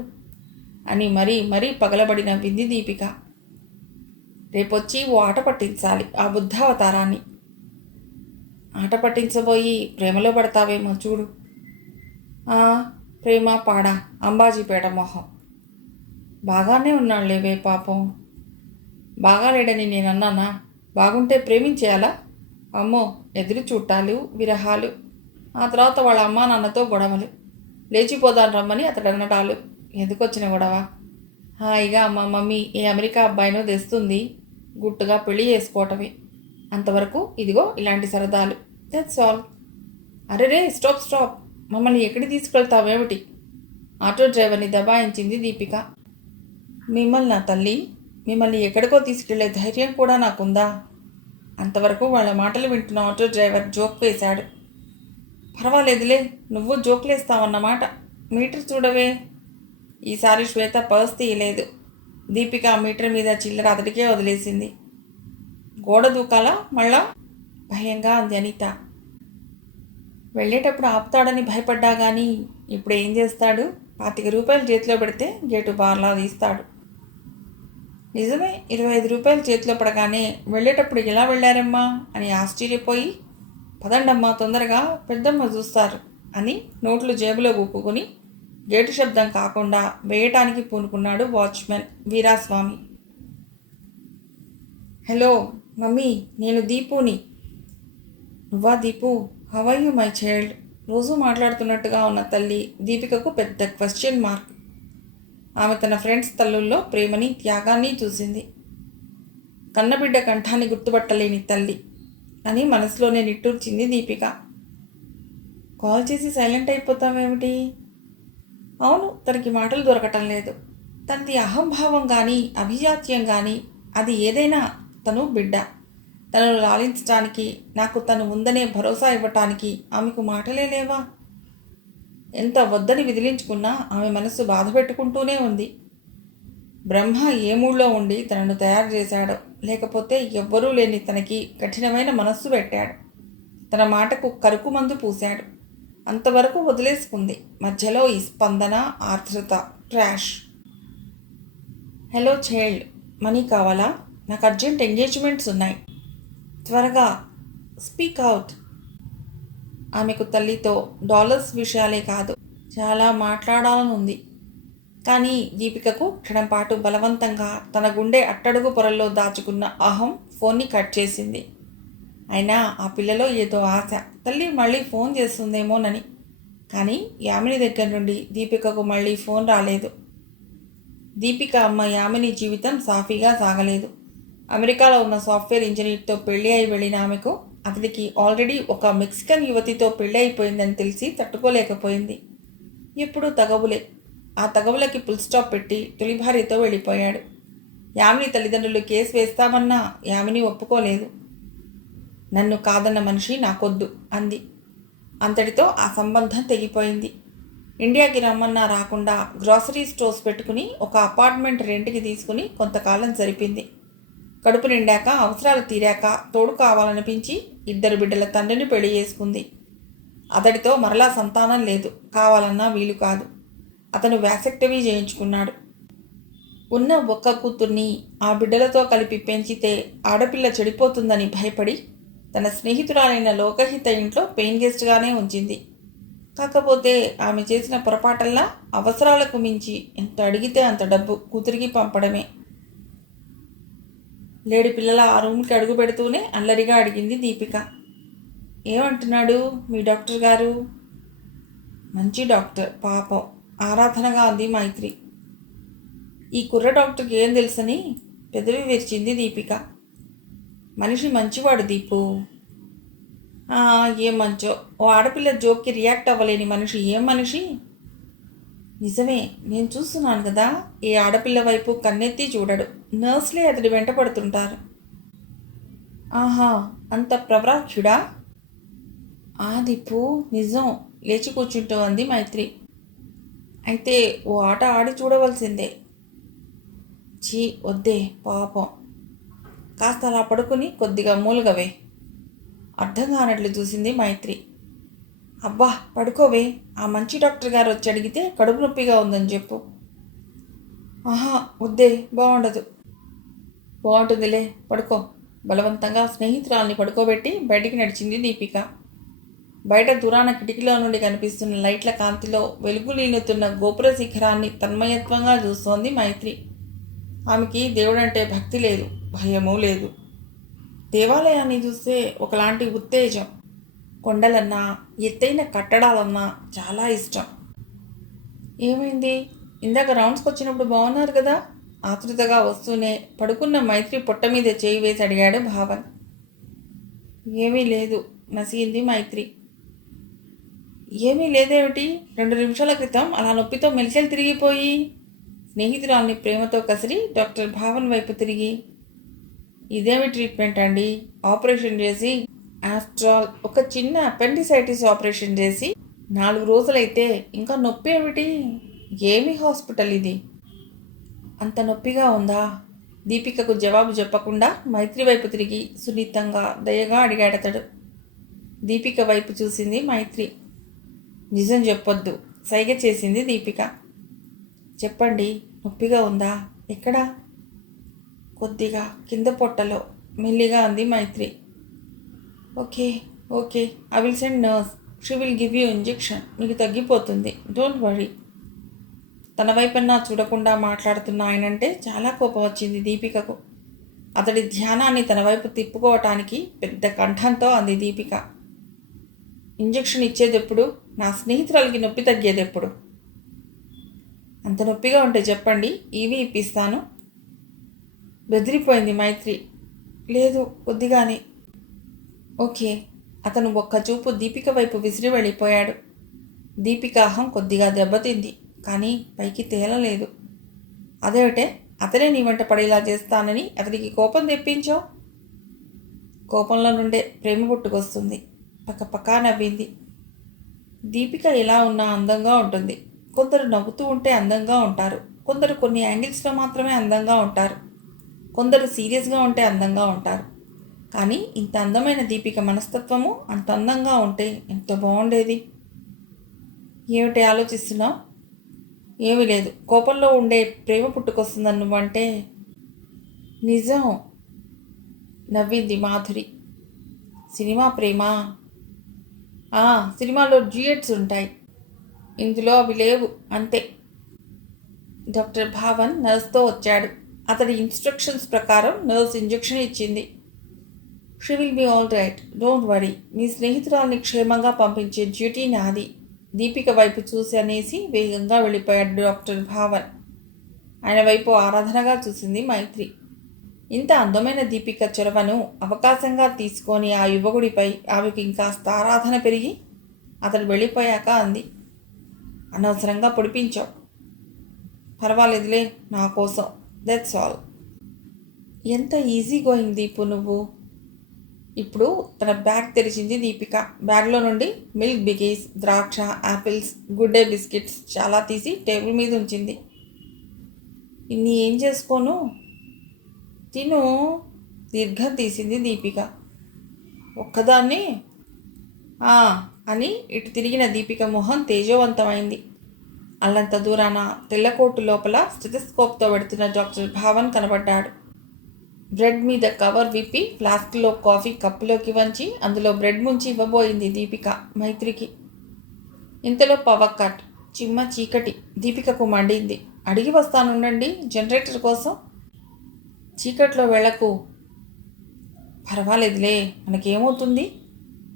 అని మరీ మరీ పగలబడిన వింది దీపిక. రేపొచ్చి ఓ ఆట పట్టించాలి ఆ బుద్ధావతారాన్ని. ఆట పట్టించబోయి ప్రేమలో పడతావేమో చూడు. ప్రేమ పాడా, అంబాజీపేట మొహం. బాగానే ఉన్నాడులేవే పాపం. బాగాలేడని నేను అన్నానా? బాగుంటే ప్రేమించేయాలా? అమ్మో, ఎదురు చూట్టాలు, విరహాలు, ఆ తర్వాత వాళ్ళ అమ్మా నాన్నతో గొడవలు, లేచిపోదాను రమ్మని అతడు అనటాలు. ఎందుకొచ్చిన గొడవ? హాయిగా మా మమ్మీ ఏ అమెరికా అబ్బాయినో తెస్తుంది, గుట్టుగా పెళ్లి చేసుకోవటమే. అంతవరకు ఇదిగో ఇలాంటి సరదాలు. That's all. అరెరే, స్టాప్ స్టాప్, మమ్మల్ని ఎక్కడికి తీసుకెళ్తావేమిటి? ఆటో డ్రైవర్ని దబాయించింది దీపిక. మిమ్మల్ని నా తల్లి, మిమ్మల్ని ఎక్కడికో తీసుకెళ్లే ధైర్యం కూడా నాకుందా? అంతవరకు వాళ్ళ మాటలు వింటున్న ఆటో డ్రైవర్ జోక్ వేశాడు. పర్వాలేదులే, నువ్వు జోక్లేస్తావన్నమాట. మీటర్ చూడవే. ఈసారి శ్వేత పర్స్ తీయలేదు. దీపిక మీటర్ మీద చిల్లర అతడికే వదిలేసింది. గోడ దూకాలా మళ్ళా? భయంగా అంది అనిత. వెళ్ళేటప్పుడు ఆపుతాడని భయపడ్డా కానీ ఇప్పుడు ఏం చేస్తాడు? 25 రూపాయలు చేతిలో పెడితే గేటు బార్లా తీస్తాడు. నిజమే, 25 రూపాయలు చేతిలో పడగానే వెళ్ళేటప్పుడు ఎలా వెళ్ళారమ్మా అని ఆశ్చర్యపోయి, పదండమ్మా తొందరగా, పెద్దమ్మ చూస్తారు అని నోట్లు జేబులో గుక్కుని గేటు శబ్దం కాకుండా వేయటానికి పూనుకున్నాడు వాచ్మెన్ వీరాస్వామి. హలో మమ్మీ, నేను దీపుని. నువ్వా Deepu? How are you my child? రోజు మాట్లాడుతున్నట్టుగా ఉన్న తల్లి దీపికకు పెద్ద క్వశ్చన్ మార్క్. ఆమె తన ఫ్రెండ్స్ తల్లుల్లో ప్రేమని, త్యాగాన్ని చూసింది. కన్నబిడ్డ కంఠాన్ని గుర్తుపట్టలేని తల్లి అని మనసులోనే నిట్టూర్చింది దీపిక. కాల్ చేసి సైలెంట్ అయిపోతామేమిటి? అవును, తనకి మాటలు దొరకటం లేదు. తనది అహంభావం కానీ అభిజాత్యం కానీ అది ఏదైనా తను బిడ్డ. తనను లాలించటానికి, నాకు తను ఉందనే భరోసా ఇవ్వటానికి ఆమెకు మాటలే లేవా? ఎంత వద్దని విదిలించుకున్నా ఆమె మనస్సు బాధ పెట్టుకుంటూనే ఉంది. బ్రహ్మ ఏ మూడ్లో ఉండి తనను తయారు చేశాడో, లేకపోతే ఎవ్వరూ లేని తనకి కఠినమైన మనస్సు పెట్టాడు. తన మాటకు కరుకు మందు పూశాడు. అంతవరకు వదిలేసుకుంది. మధ్యలో ఈ స్పందన, ఆర్ద్రత, ట్రాష్. హలో చైల్డ్, మనీ కావాలా? నాకు అర్జెంట్ ఎంగేజ్మెంట్స్ ఉన్నాయి, త్వరగా స్పీక్ అవుట్. ఆమెకు తల్లితో డాలర్స్ విషయాలే కాదు, చాలా మాట్లాడాలని ఉంది. కానీ దీపికకు క్షణంపాటు బలవంతంగా తన గుండె అట్టడుగు పొరల్లో దాచుకున్న అహం ఫోన్ని కట్ చేసింది. అయినా ఆ పిల్లలో ఏదో ఆశ, తల్లి మళ్ళీ ఫోన్ చేస్తుందేమోనని. కానీ యామిని దగ్గర నుండి దీపికకు మళ్ళీ ఫోన్ రాలేదు. దీపిక అమ్మ యామిని జీవితం సాఫీగా సాగలేదు. అమెరికాలో ఉన్న సాఫ్ట్వేర్ ఇంజనీర్తో పెళ్లి అయి వెళ్ళిన ఆమెకు అతడికి ఆల్రెడీ ఒక మెక్సికన్ యువతితో పెళ్లి అయిపోయిందని తెలిసి తట్టుకోలేకపోయింది. ఎప్పుడూ తగవులే. ఆ తగవులకి ఫుల్ స్టాప్ పెట్టి తొలి భార్యతో వెళ్ళిపోయాడు. యామిని తల్లిదండ్రులు కేసు వేస్తామన్నా యామిని ఒప్పుకోలేదు. నన్ను కాదన్న మనిషి నాకొద్దు అంది. అంతటితో ఆ సంబంధం తెగిపోయింది. ఇండియాకి రమ్మన్నా రాకుండా గ్రాసరీ స్టోర్స్ పెట్టుకుని ఒక అపార్ట్మెంట్ రెంట్కి తీసుకుని కొంతకాలం సరిపింది. కడుపు నిండాక, అవసరాలు తీరాక తోడు కావాలనిపించి 2 బిడ్డల తండ్రిని పెళ్లి చేసుకుంది. అతడితో మరలా సంతానం లేదు, కావాలన్నా వీలు కాదు. అతను వ్యాసెక్టమీ చేయించుకున్నాడు. ఉన్న ఒక్క కూతుర్ని ఆ బిడ్డలతో కలిపి పెంచితే ఆడపిల్ల చెడిపోతుందని భయపడి తన స్నేహితురాలైన లోకహిత ఇంట్లో పెయిన్ గెస్ట్గానే ఉంచింది. కాకపోతే ఆమె చేసిన పొరపాటల్లా అవసరాలకు మించి ఎంత అడిగితే అంత డబ్బు కూతురికి పంపడమే. లేడి పిల్లల ఆ రూమ్కి అడుగు పెడుతూనే అల్లరిగా అడిగింది దీపిక. ఏమంటున్నాడు మీ డాక్టర్ గారు? మంచి డాక్టర్, పాపం, ఆరాధనగా అంది మైత్రి. ఈ కుర్ర డాక్టర్కి ఏం తెలుసని పెదవి విరిచింది దీపిక. మనిషి మంచివాడు దీపు. ఏం మంచో, ఓ ఆడపిల్ల జోక్కి రియాక్ట్ అవ్వలేని మనిషి ఏం మనిషి? నిజమే, నేను చూస్తున్నాను కదా, ఏ ఆడపిల్ల వైపు కన్నెత్తి చూడడు. నర్స్లే అతడి వెంట పడుతుంటారు. ఆహా, అంత ప్రవ్రాఖ్యుడా? దీపు నిజం, లేచి కూర్చుంటూ అంది మైత్రి. అయితే ఓ ఆట ఆడి చూడవలసిందే. చీ వద్దే, పాపం. కాస్త అలా పడుకుని కొద్దిగా మూలుగవే. అర్థం కానట్లు చూసింది మైత్రి. అబ్బా పడుకోవే, ఆ మంచి డాక్టర్ గారు వచ్చి అడిగితే కడుపు నొప్పిగా ఉందని చెప్పు. ఆహా వద్దే, బాగుండదు. బాగుంటుందిలే, పడుకో. బలవంతంగా స్నేహితురాల్ని పడుకోబెట్టి బయటికి నడిచింది దీపిక. బయట దూరాన కిటికీలో నుండి కనిపిస్తున్న లైట్ల కాంతిలో వెలుగులీనుతున్న గోపుర శిఖరాన్ని తన్మయత్వంగా చూస్తోంది మైత్రి. ఆమెకి దేవుడంటే భక్తి లేదు, భయమూ లేదు. దేవాలయాన్ని చూస్తే ఒకలాంటి ఉత్తేజం. కొండలన్నా, ఎత్తైన కట్టడాలన్నా చాలా ఇష్టం. ఏమైంది? ఇందాక రౌండ్స్కి వచ్చినప్పుడు బాగున్నారు కదా? ఆతృతగా వస్తూనే పడుకున్న మైత్రి పొట్ట మీద చేయి వేసి అడిగాడు భావన్. ఏమీ లేదు, నసిగింది మైత్రి. ఏమీ లేదేమిటి? 2 నిమిషాల క్రితం అలా నొప్పితో మెలికలు తిరిగిపోయి. స్నేహితురాల్ని ప్రేమతో కసిరి డాక్టర్ భావన్ వైపు తిరిగి, ఇదేమి ట్రీట్మెంట్ అండి? ఆపరేషన్ చేసి, ఆఫ్టర్ ఆల్ ఒక చిన్న అపెండిసైటిస్ ఆపరేషన్ చేసి 4 రోజులైతే ఇంకా నొప్పి ఏమిటి? ఏమి హాస్పిటల్ ఇది? అంత నొప్పిగా ఉందా? దీపికకు జవాబు చెప్పకుండా మైత్రి వైపు తిరిగి సున్నితంగా, దయగా అడిగాడతడు. దీపిక వైపు చూసింది మైత్రి. నిజం చెప్పొద్దు, సైగ చేసింది దీపిక. చెప్పండి, నొప్పిగా ఉందా? ఎక్కడా? కొద్దిగా కింద పొట్టలో, మెల్లిగా అంది Maitri. Okay okay, I will send nurse. She will give you injection. నీకు తగ్గిపోతుంది, డోంట్ వరీ. తన వైపన్నా చూడకుండా మాట్లాడుతున్న ఆయనంటే చాలా కోపం వచ్చింది దీపికకు. అతడి ధ్యానాన్ని తన వైపు తిప్పుకోవటానికి పెద్ద కంఠంతో అంది దీపిక. ఇంజెక్షన్ ఇచ్చేదెప్పుడు? నా స్నేహితురాలకి నొప్పి తగ్గేదెప్పుడు? అంత నొప్పిగా ఉంటే చెప్పండి, ఇవి ఇప్పిస్తాను. బెదిరిపోయింది మైత్రి. లేదు, కొద్దిగానే. ఓకే. అతను ఒక్క చూపు దీపిక వైపు విసిరి వెళ్ళిపోయాడు. దీపిక అహం కొద్దిగా దెబ్బతింది, కానీ పైకి తేలలేదు. అదేమిటే, అతనే నీ వెంట పడేలా చేస్తానని అతనికి కోపం తెప్పించావు? కోపంలో నుండే ప్రేమ పుట్టుకొస్తుంది. పక్కపక్కా నవ్వింది. దీపిక ఎలా ఉన్నా అందంగా ఉంటుంది. కొందరు నవ్వుతూ ఉంటే అందంగా ఉంటారు, కొందరు కొన్ని యాంగిల్స్లో మాత్రమే అందంగా ఉంటారు, కొందరు సీరియస్గా ఉంటే అందంగా ఉంటారు. కానీ ఇంత అందమైన దీపిక మనస్తత్వము అంత అందంగా ఉంటే ఎంత బాగుండేది. ఏమిటి ఆలోచిస్తున్నావు? ఏమీ లేదు. కోపంలో ఉండే ప్రేమ పుట్టుకొస్తుందని నువ్వంటే. నిజం, నవ్వింది మాధురి. సినిమా ప్రేమ? సినిమాలో డ్యూయట్స్ ఉంటాయి, ఇందులో అవి లేవు, అంతే. డాక్టర్ భావన్ నర్స్తో వచ్చాడు. అతడి ఇన్స్ట్రక్షన్స్ ప్రకారం నర్స్ ఇంజెక్షన్ ఇచ్చింది. She will be all right, don't worry. మీ స్నేహితురాల్ని క్షేమంగా పంపించే డ్యూటీ నాది. దీపిక వైపు చూసి అనేసి వేగంగా వెళ్ళిపోయాడు డాక్టర్ భావన్. ఆయన వైపు ఆరాధనగా చూసింది మైత్రి. ఇంత అందమైన దీపిక చొరవను అవకాశంగా తీసుకొని ఆ యువకుడిపై ఆమెకి ఇంకాస్త ఆరాధన పెరిగి అతడు వెళ్ళిపోయాక అంది, అనవసరంగా పొడిపించావు. పర్వాలేదులే, నా కోసం, దట్స్ ఆల్. ఎంత ఈజీ గోయింగ్ దీపు నువ్వు. ఇప్పుడు తన బ్యాగ్ తెరిచింది దీపిక. బ్యాగ్లో నుండి మిల్క్ బిగీస్, ద్రాక్ష, యాపిల్స్, గుడ్ డే బిస్కెట్స్ చాలా తీసి టేబుల్ మీద ఉంచింది. ఇన్ని ఏం చేసుకోను, తిను. దీర్ఘం తీసింది దీపిక. ఒక్కదాన్ని అని ఇటు తిరిగిన దీపిక మొహం తేజవంతమైంది. అల్లంత దూరాన తెల్లకోటు లోపల స్టెథోస్కోప్తో పెడుతున్న డాక్టర్ భావన్ కనబడ్డాడు. బ్రెడ్ మీద కవర్ విప్పి ఫ్లాస్క్లో కాఫీ కప్పులోకి వంచి అందులో బ్రెడ్ ముంచి ఇవ్వబోయింది దీపిక మైత్రికి. ఇంతలో పవర్ కట్. చిమ్మ చీకటి. దీపికకు మండింది. అడిగి వస్తానుండండి జనరేటర్ కోసం. చీకట్లో వెళ్ళకు. పర్వాలేదులే, మనకేమవుతుంది.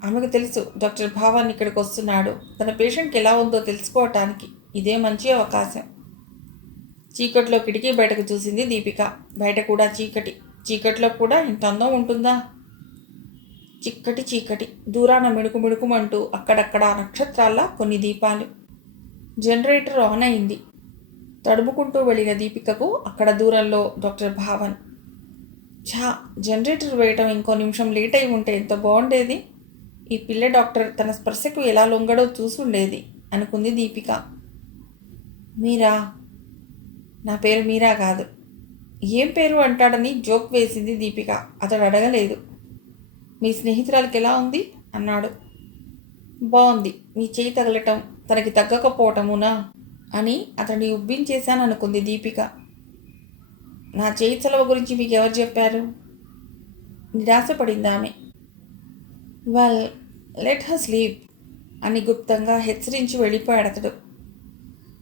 ఆమెకు తెలుసు డాక్టర్ భావన్ ఇక్కడికి వస్తున్నాడు. తన పేషెంట్కి ఎలా ఉందో తెలుసుకోవటానికి ఇదే మంచి అవకాశం. చీకట్లో కిటికీ బయటకు చూసింది దీపిక. బయట కూడా చీకటి. చీకట్లో కూడా ఇంత అందం ఉంటుందా? చిక్కటి చీకటి. దూరాన మిణుకు మిణుకుమంటూ అక్కడక్కడ నక్షత్రాల్లా కొన్ని దీపాలు. జనరేటర్ ఆన్ అయింది. తడుముకుంటూ వెళ్ళిన దీపికకు అక్కడ దూరంలో డాక్టర్ భావన్. జనరేటర్ వేయటం ఇంకో నిమిషం లేట్ అయి ఉంటే ఎంత బాగుండేది. ఈ పిల్ల డాక్టర్ తన స్పర్శకు ఎలా లొంగడో చూసుండేది అనుకుంది దీపిక. మీరా? నా పేరు మీరా కాదు. ఏం పేరు అంటాడని జోక్ వేసింది దీపిక. అతడు అడగలేదు. మీ స్నేహితురాలకి ఎలా ఉంది అన్నాడు. బాగుంది. మీ చేయి తగలటం తనకి తగ్గకపోవటమునా అని అతన్ని ఉబ్బించేశాననుకుంది దీపిక. నా చేయి చలవ గురించి మీకు ఎవరు చెప్పారు? నిరాశపడింది ఆమె. వెల్, లెట్ హర్ స్లీప్ అని గుప్తంగా హెచ్చరించి వెళ్ళిపోయాడు అతడు.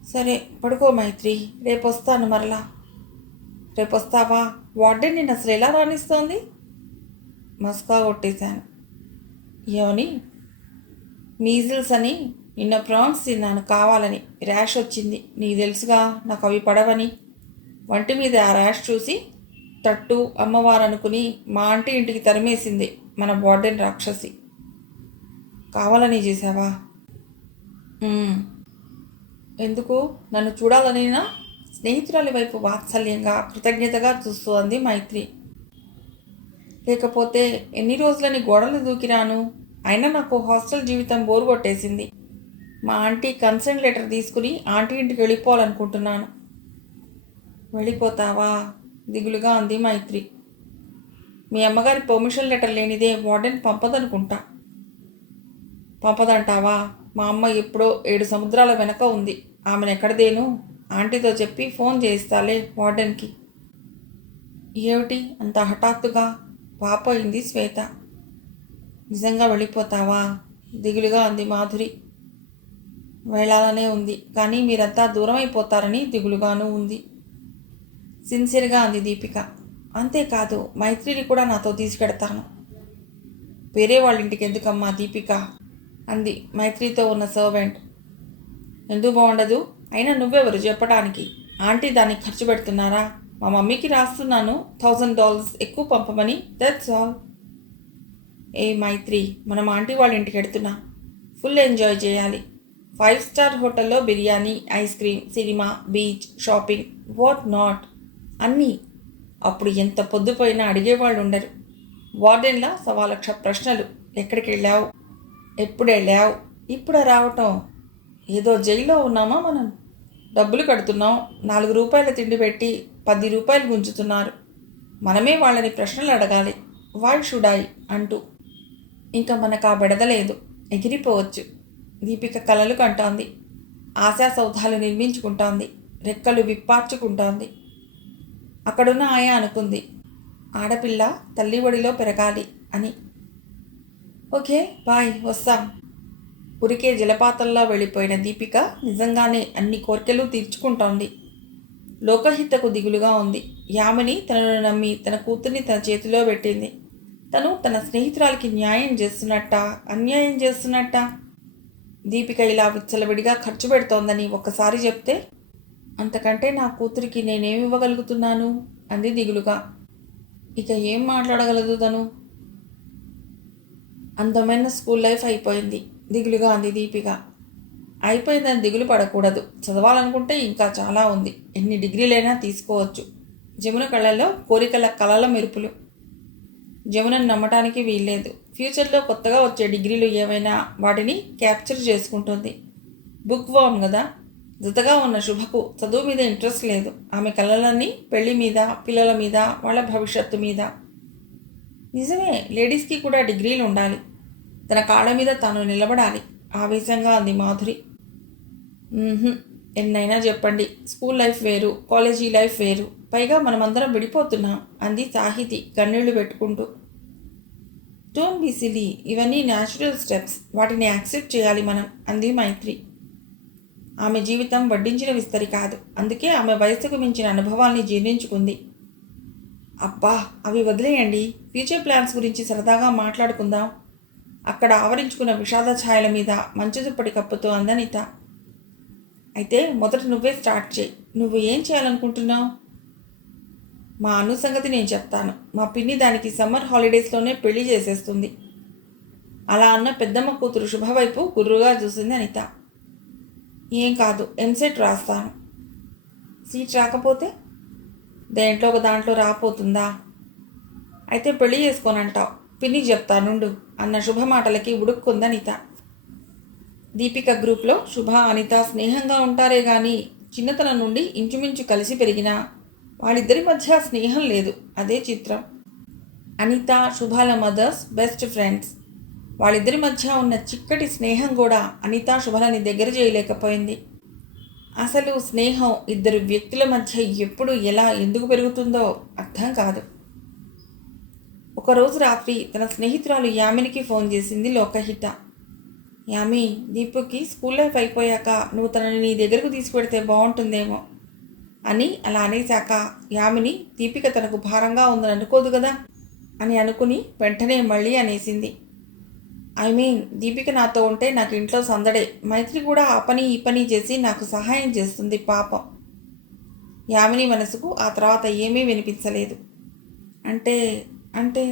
సరే పడుకో మైత్రి, రేపు వస్తాను మరలా. రేపు వస్తావా? వార్డెన్ నిన్ను అసలు ఎలా రాణిస్తోంది? మస్కా కొట్టేశాను. ఏమని? మీజిల్స్ అని నిన్న ప్రాన్స్ తిన్నాను కావాలని. ర్యాష్ వచ్చింది. నీకు తెలుసుగా నాకు అవి పడవని. వంటి మీద ఆ ర్యాష్ చూసి తట్టు అమ్మవారు అనుకుని మా ఆంటీ ఇంటికి తరిమేసింది మన వార్డెన్ రాక్షసి. కావాలని చేశావా? ఎందుకు? నన్ను చూడాలనినా? స్నేహితురాలి వైపు వాత్సల్యంగా కృతజ్ఞతగా చూస్తూ అంది మైత్రి. లేకపోతే ఎన్ని రోజులని గోడలు దూకిరాను. అయినా నాకు హాస్టల్ జీవితం బోరు కొట్టేసింది. మా ఆంటీ కన్సెంట్ లెటర్ తీసుకుని ఆంటీ ఇంటికి వెళ్ళిపోవాలనుకుంటున్నాను. వెళ్ళిపోతావా? దిగులుగా అంది మైత్రి. మీ అమ్మగారి పర్మిషన్ లెటర్ లేనిదే వార్డెన్ పంపదనుకుంటా. పంపదంటావా? మా అమ్మ ఎప్పుడో 7 సముద్రాల వెనక ఉంది. ఆమెను ఎక్కడదేను? ఆంటీతో చెప్పి ఫోన్ చేయిస్తాలే వార్డెన్కి. ఏమిటి అంత హఠాత్తుగా? పాపోయింది శ్వేత. నిజంగా వెళ్ళిపోతావా? దిగులుగా అంది మాధురి. వెళ్ళాలనే ఉంది, కానీ మీరంతా దూరం అయిపోతారని దిగులుగానూ ఉంది. సిన్సియర్గా అంది దీపిక. అంతేకాదు, మైత్రిని కూడా నాతో తీసుకెడతాను. వేరే వాళ్ళ ఇంటికి ఎందుకమ్మా దీపిక అంది మైత్రితో ఉన్న సర్వెంట్. ఎందుకు బాగుండదు? అయినా నువ్వెవరు చెప్పడానికి? ఆంటీ దానికి ఖర్చు పెడుతున్నారా? మా మమ్మీకి రాస్తున్నాను $1000 ఎక్కువ పంపమని, దట్స్ ఆల్. ఏ మైత్రి, మనం ఆంటీ వాళ్ళ ఇంటికి వెడుతున్నా, ఫుల్ ఎంజాయ్ చేయాలి. 5 స్టార్ హోటల్లో biryani, ice cream, cinema, beach, shopping, what not అన్నీ. అప్పుడు ఎంత పొద్దుపోయినా అడిగేవాళ్ళు ఉండరు. వార్డెన్లా 1,00,000 ప్రశ్నలు. ఎక్కడికి వెళ్ళావు, ఎప్పుడు వెళ్ళావు, ఇప్పుడు రావటం. ఏదో జైల్లో ఉన్నామా మనం? డబ్బులు కడుతున్నాం, ₹4 తిండి పెట్టి ₹10 గుంజుతున్నారు. మనమే వాళ్ళని ప్రశ్నలు అడగాలి, వై షుడ్ ఐ అంటూ. ఇంకా మనకు ఆ బెడదలేదు, ఎగిరిపోవచ్చు. దీపిక కలలు కంటోంది, ఆశా సౌధాలు నిర్మించుకుంటోంది, రెక్కలు విప్పార్చుకుంటోంది. అక్కడున్న ఆయా అనుకుంది, ఆడపిల్ల తల్లి ఒడిలో పెరగాలి అని. ఓకే బాయ్, వస్తాం. ఉరికే జలపాతంలో వెళ్ళిపోయిన దీపిక నిజంగానే అన్ని కోర్కెలు తీర్చుకుంటోంది. లోకహితకు దిగులుగా ఉంది. యామిని తనను నమ్మి తన కూతుర్ని తన చేతిలో పెట్టింది. తను తన స్నేహితురాలికి న్యాయం చేస్తున్నట్ట, అన్యాయం చేస్తున్నట్ట? దీపిక ఇలా విచ్చలవిడిగా ఖర్చు పెడుతోందని ఒక్కసారి చెప్తే, అంతకంటే నా కూతురికి నేనేమివ్వగలుగుతున్నాను అంది దిగులుగా. ఇక ఏం మాట్లాడగలదు తను? అందమైన స్కూల్ లైఫ్ అయిపోయింది, దిగులుగా అంది దీపిక. అయిపోయిందని దిగులు పడకూడదు. చదవాలనుకుంటే ఇంకా చాలా ఉంది. ఎన్ని డిగ్రీలైనా తీసుకోవచ్చు. జమున కళ్ళల్లో కోరికల కలల మెరుపులు. జమునను నమ్మటానికి వీల్లేదు. ఫ్యూచర్లో కొత్తగా వచ్చే డిగ్రీలు ఏవైనా వాటిని క్యాప్చర్ చేసుకుంటుంది. బుక్ వామ్ కదా. జతగా ఉన్న శుభకు చదువు మీద ఇంట్రెస్ట్ లేదు. ఆమె కళలన్నీ పెళ్లి మీద, పిల్లల మీద, వాళ్ళ భవిష్యత్తు మీద. నిజమే, లేడీస్కి కూడా డిగ్రీలు ఉండాలి. తన కాళ్ళ మీద తాను నిలబడాలి, ఆవేశంగా అంది మాధురి. ఎన్నైనా చెప్పండి, స్కూల్ లైఫ్ వేరు, కాలేజీ లైఫ్ వేరు. పైగా మనమందరం విడిపోతున్నాం అంది సాహితి కన్నీళ్లు పెట్టుకుంటూ. డోంట్ బీ సిలీ, ఇవన్నీ న్యాచురల్ స్టెప్స్, వాటిని యాక్సెప్ట్ చేయాలి మనం అంది మైత్రి. ఆమె జీవితం వడ్డించిన విస్తరి కాదు, అందుకే ఆమె వయసుకు మించిన అనుభవాల్ని జీర్ణించుకుంది. అబ్బా, అవి వదిలేయండి. ఫ్యూచర్ ప్లాన్స్ గురించి సరదాగా మాట్లాడుకుందాం. అక్కడ ఆవరించుకున్న విషాద ఛాయల మీద మంచు దుప్పటి కప్పుతూ అందనిత. అయితే మొదట నువ్వే స్టార్ట్ చేయి. నువ్వు ఏం చేయాలనుకుంటున్నావు? మా అను సంగతి నేను చెప్తాను. మా పిన్ని దానికి సమ్మర్ హాలిడేస్లోనే పెళ్లి చేసేస్తుంది. అలా అన్న పెద్దమ్మ కూతురు శుభవైపు గుర్రుగా చూసింది అనిత. ఏం కాదు, ఎంసెట్ రాస్తాను. సీట్ రాకపోతే దేంట్లో ఒక దాంట్లో రాపోతుందా? అయితే పెళ్లి చేసుకోనంటావు. పిన్నికి చెప్తానుండు అన్న శుభ మాటలకి ఉడుక్కుందనిత. దీపిక గ్రూప్లో శుభ, అనిత స్నేహంగా ఉంటారే కానీ చిన్నతనం నుండి ఇంచుమించు కలిసి పెరిగినా వాళ్ళిద్దరి మధ్య స్నేహం లేదు. అదే చిత్రం. అనిత, శుభాల మదర్స్ బెస్ట్ ఫ్రెండ్స్. వాళ్ళిద్దరి మధ్య ఉన్న చిక్కటి స్నేహం కూడా అనిత, శుభలని దగ్గర చేయలేకపోయింది. అసలు స్నేహం ఇద్దరు వ్యక్తుల మధ్య ఎప్పుడు, ఎలా, ఎందుకు పెరుగుతుందో అర్థం కాదు. ఒకరోజు రాత్రి తన స్నేహితురాలు యామినికి ఫోన్ చేసింది లోకహిత. యామి, దీపుకి స్కూల్ లైఫ్ అయిపోయాక నువ్వు తనని నీ దగ్గరకు తీసుకువెడితే బాగుంటుందేమో అని. అలా అనేశాక యామిని దీపిక తనకు భారంగా ఉందని అనుకోదు కదా అని అనుకుని వెంటనే మళ్ళీ అనేసింది. దీపిక నాతో ఉంటే నాకు ఇంట్లో సందడే. మైత్రి కూడా ఆ పని ఈ పని చేసి నాకు సహాయం చేస్తుంది పాపం. యామిని మనసుకు ఆ తర్వాత ఏమీ వినిపించలేదు. అంటే అంటే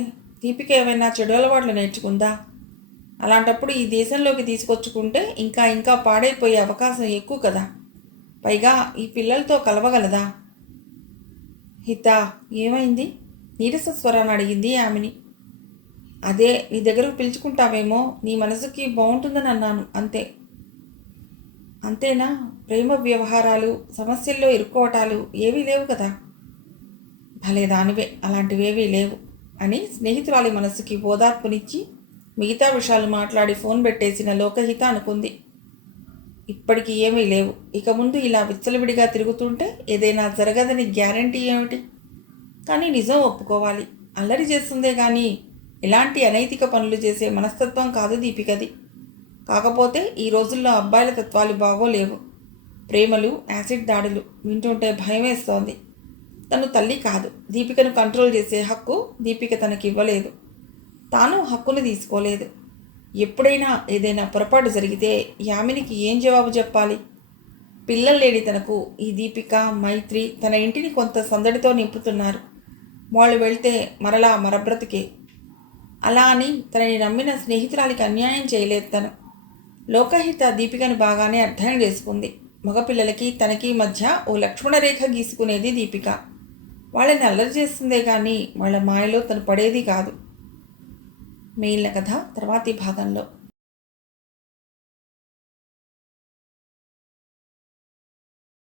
దీపిక ఏమైనా చెడు అలవాట్లు నేర్చుకుందా? అలాంటప్పుడు ఈ దేశంలోకి తీసుకొచ్చుకుంటే ఇంకా ఇంకా పాడైపోయే అవకాశం ఎక్కువ కదా. పైగా ఈ పిల్లలతో కలవగలదా? హిత, ఏమైంది? నీరస స్వరాన్ని అడిగింది యామిని. అదే, నీ దగ్గరకు పిలుచుకుంటావేమో, నీ మనసుకి బాగుంటుందని అన్నాను అంతే. అంతేనా? ప్రేమ వ్యవహారాలు, సమస్యల్లో ఇరుక్కోవటాలు ఏవీ లేవు కదా? భలే దానివే, అలాంటివేవీ లేవు అని స్నేహితురాలి మనసుకి ఓదార్పునిచ్చి మిగతా విషయాలు మాట్లాడి ఫోన్ పెట్టేసిన లోకహిత అనుకుంది. ఇప్పటికీ ఏమీ లేవు. ఇక ముందు ఇలా విచ్చలవిడిగా తిరుగుతుంటే ఏదైనా జరగదని గ్యారంటీ ఏమిటి? కానీ నిజం ఒప్పుకోవాలి, అల్లరి చేస్తుందే కానీ ఎలాంటి అనైతిక పనులు చేసే మనస్తత్వం కాదు దీపికది. కాకపోతే ఈ రోజుల్లో అబ్బాయిల తత్వాలు బాగోలేవు. ప్రేమలు, యాసిడ్ దాడులు వింటుంటే భయం వేస్తోంది. తను తల్లి కాదు. దీపికను కంట్రోల్ చేసే హక్కు దీపిక తనకి ఇవ్వలేదు. తాను హక్కును తీసుకోలేదు. ఎప్పుడైనా ఏదైనా పొరపాటు జరిగితే యామినికి ఏం జవాబు చెప్పాలి? పిల్లలు లేని తనకు ఈ దీపిక మైత్రి తన ఇంటిని కొంత సందడితో నింపుతున్నారు. వాళ్ళు వెళ్తే మరలా మరబ్రతికే. అలా అని తనని నమ్మిన స్నేహితురాలికి అన్యాయం చేయలేదు తను. లోకహిత దీపికను బాగానే అర్థం చేసుకుంది. మగపిల్లలకి తనకి మధ్య ఓ లక్ష్మణ రేఖ గీసుకునేది దీపిక. వాళ్ళని అల్లరి చేస్తుందే కానీ వాళ్ళ మాయలో తను పడేది కాదు. మిగిలిన కథ తర్వాతి భాగంలో.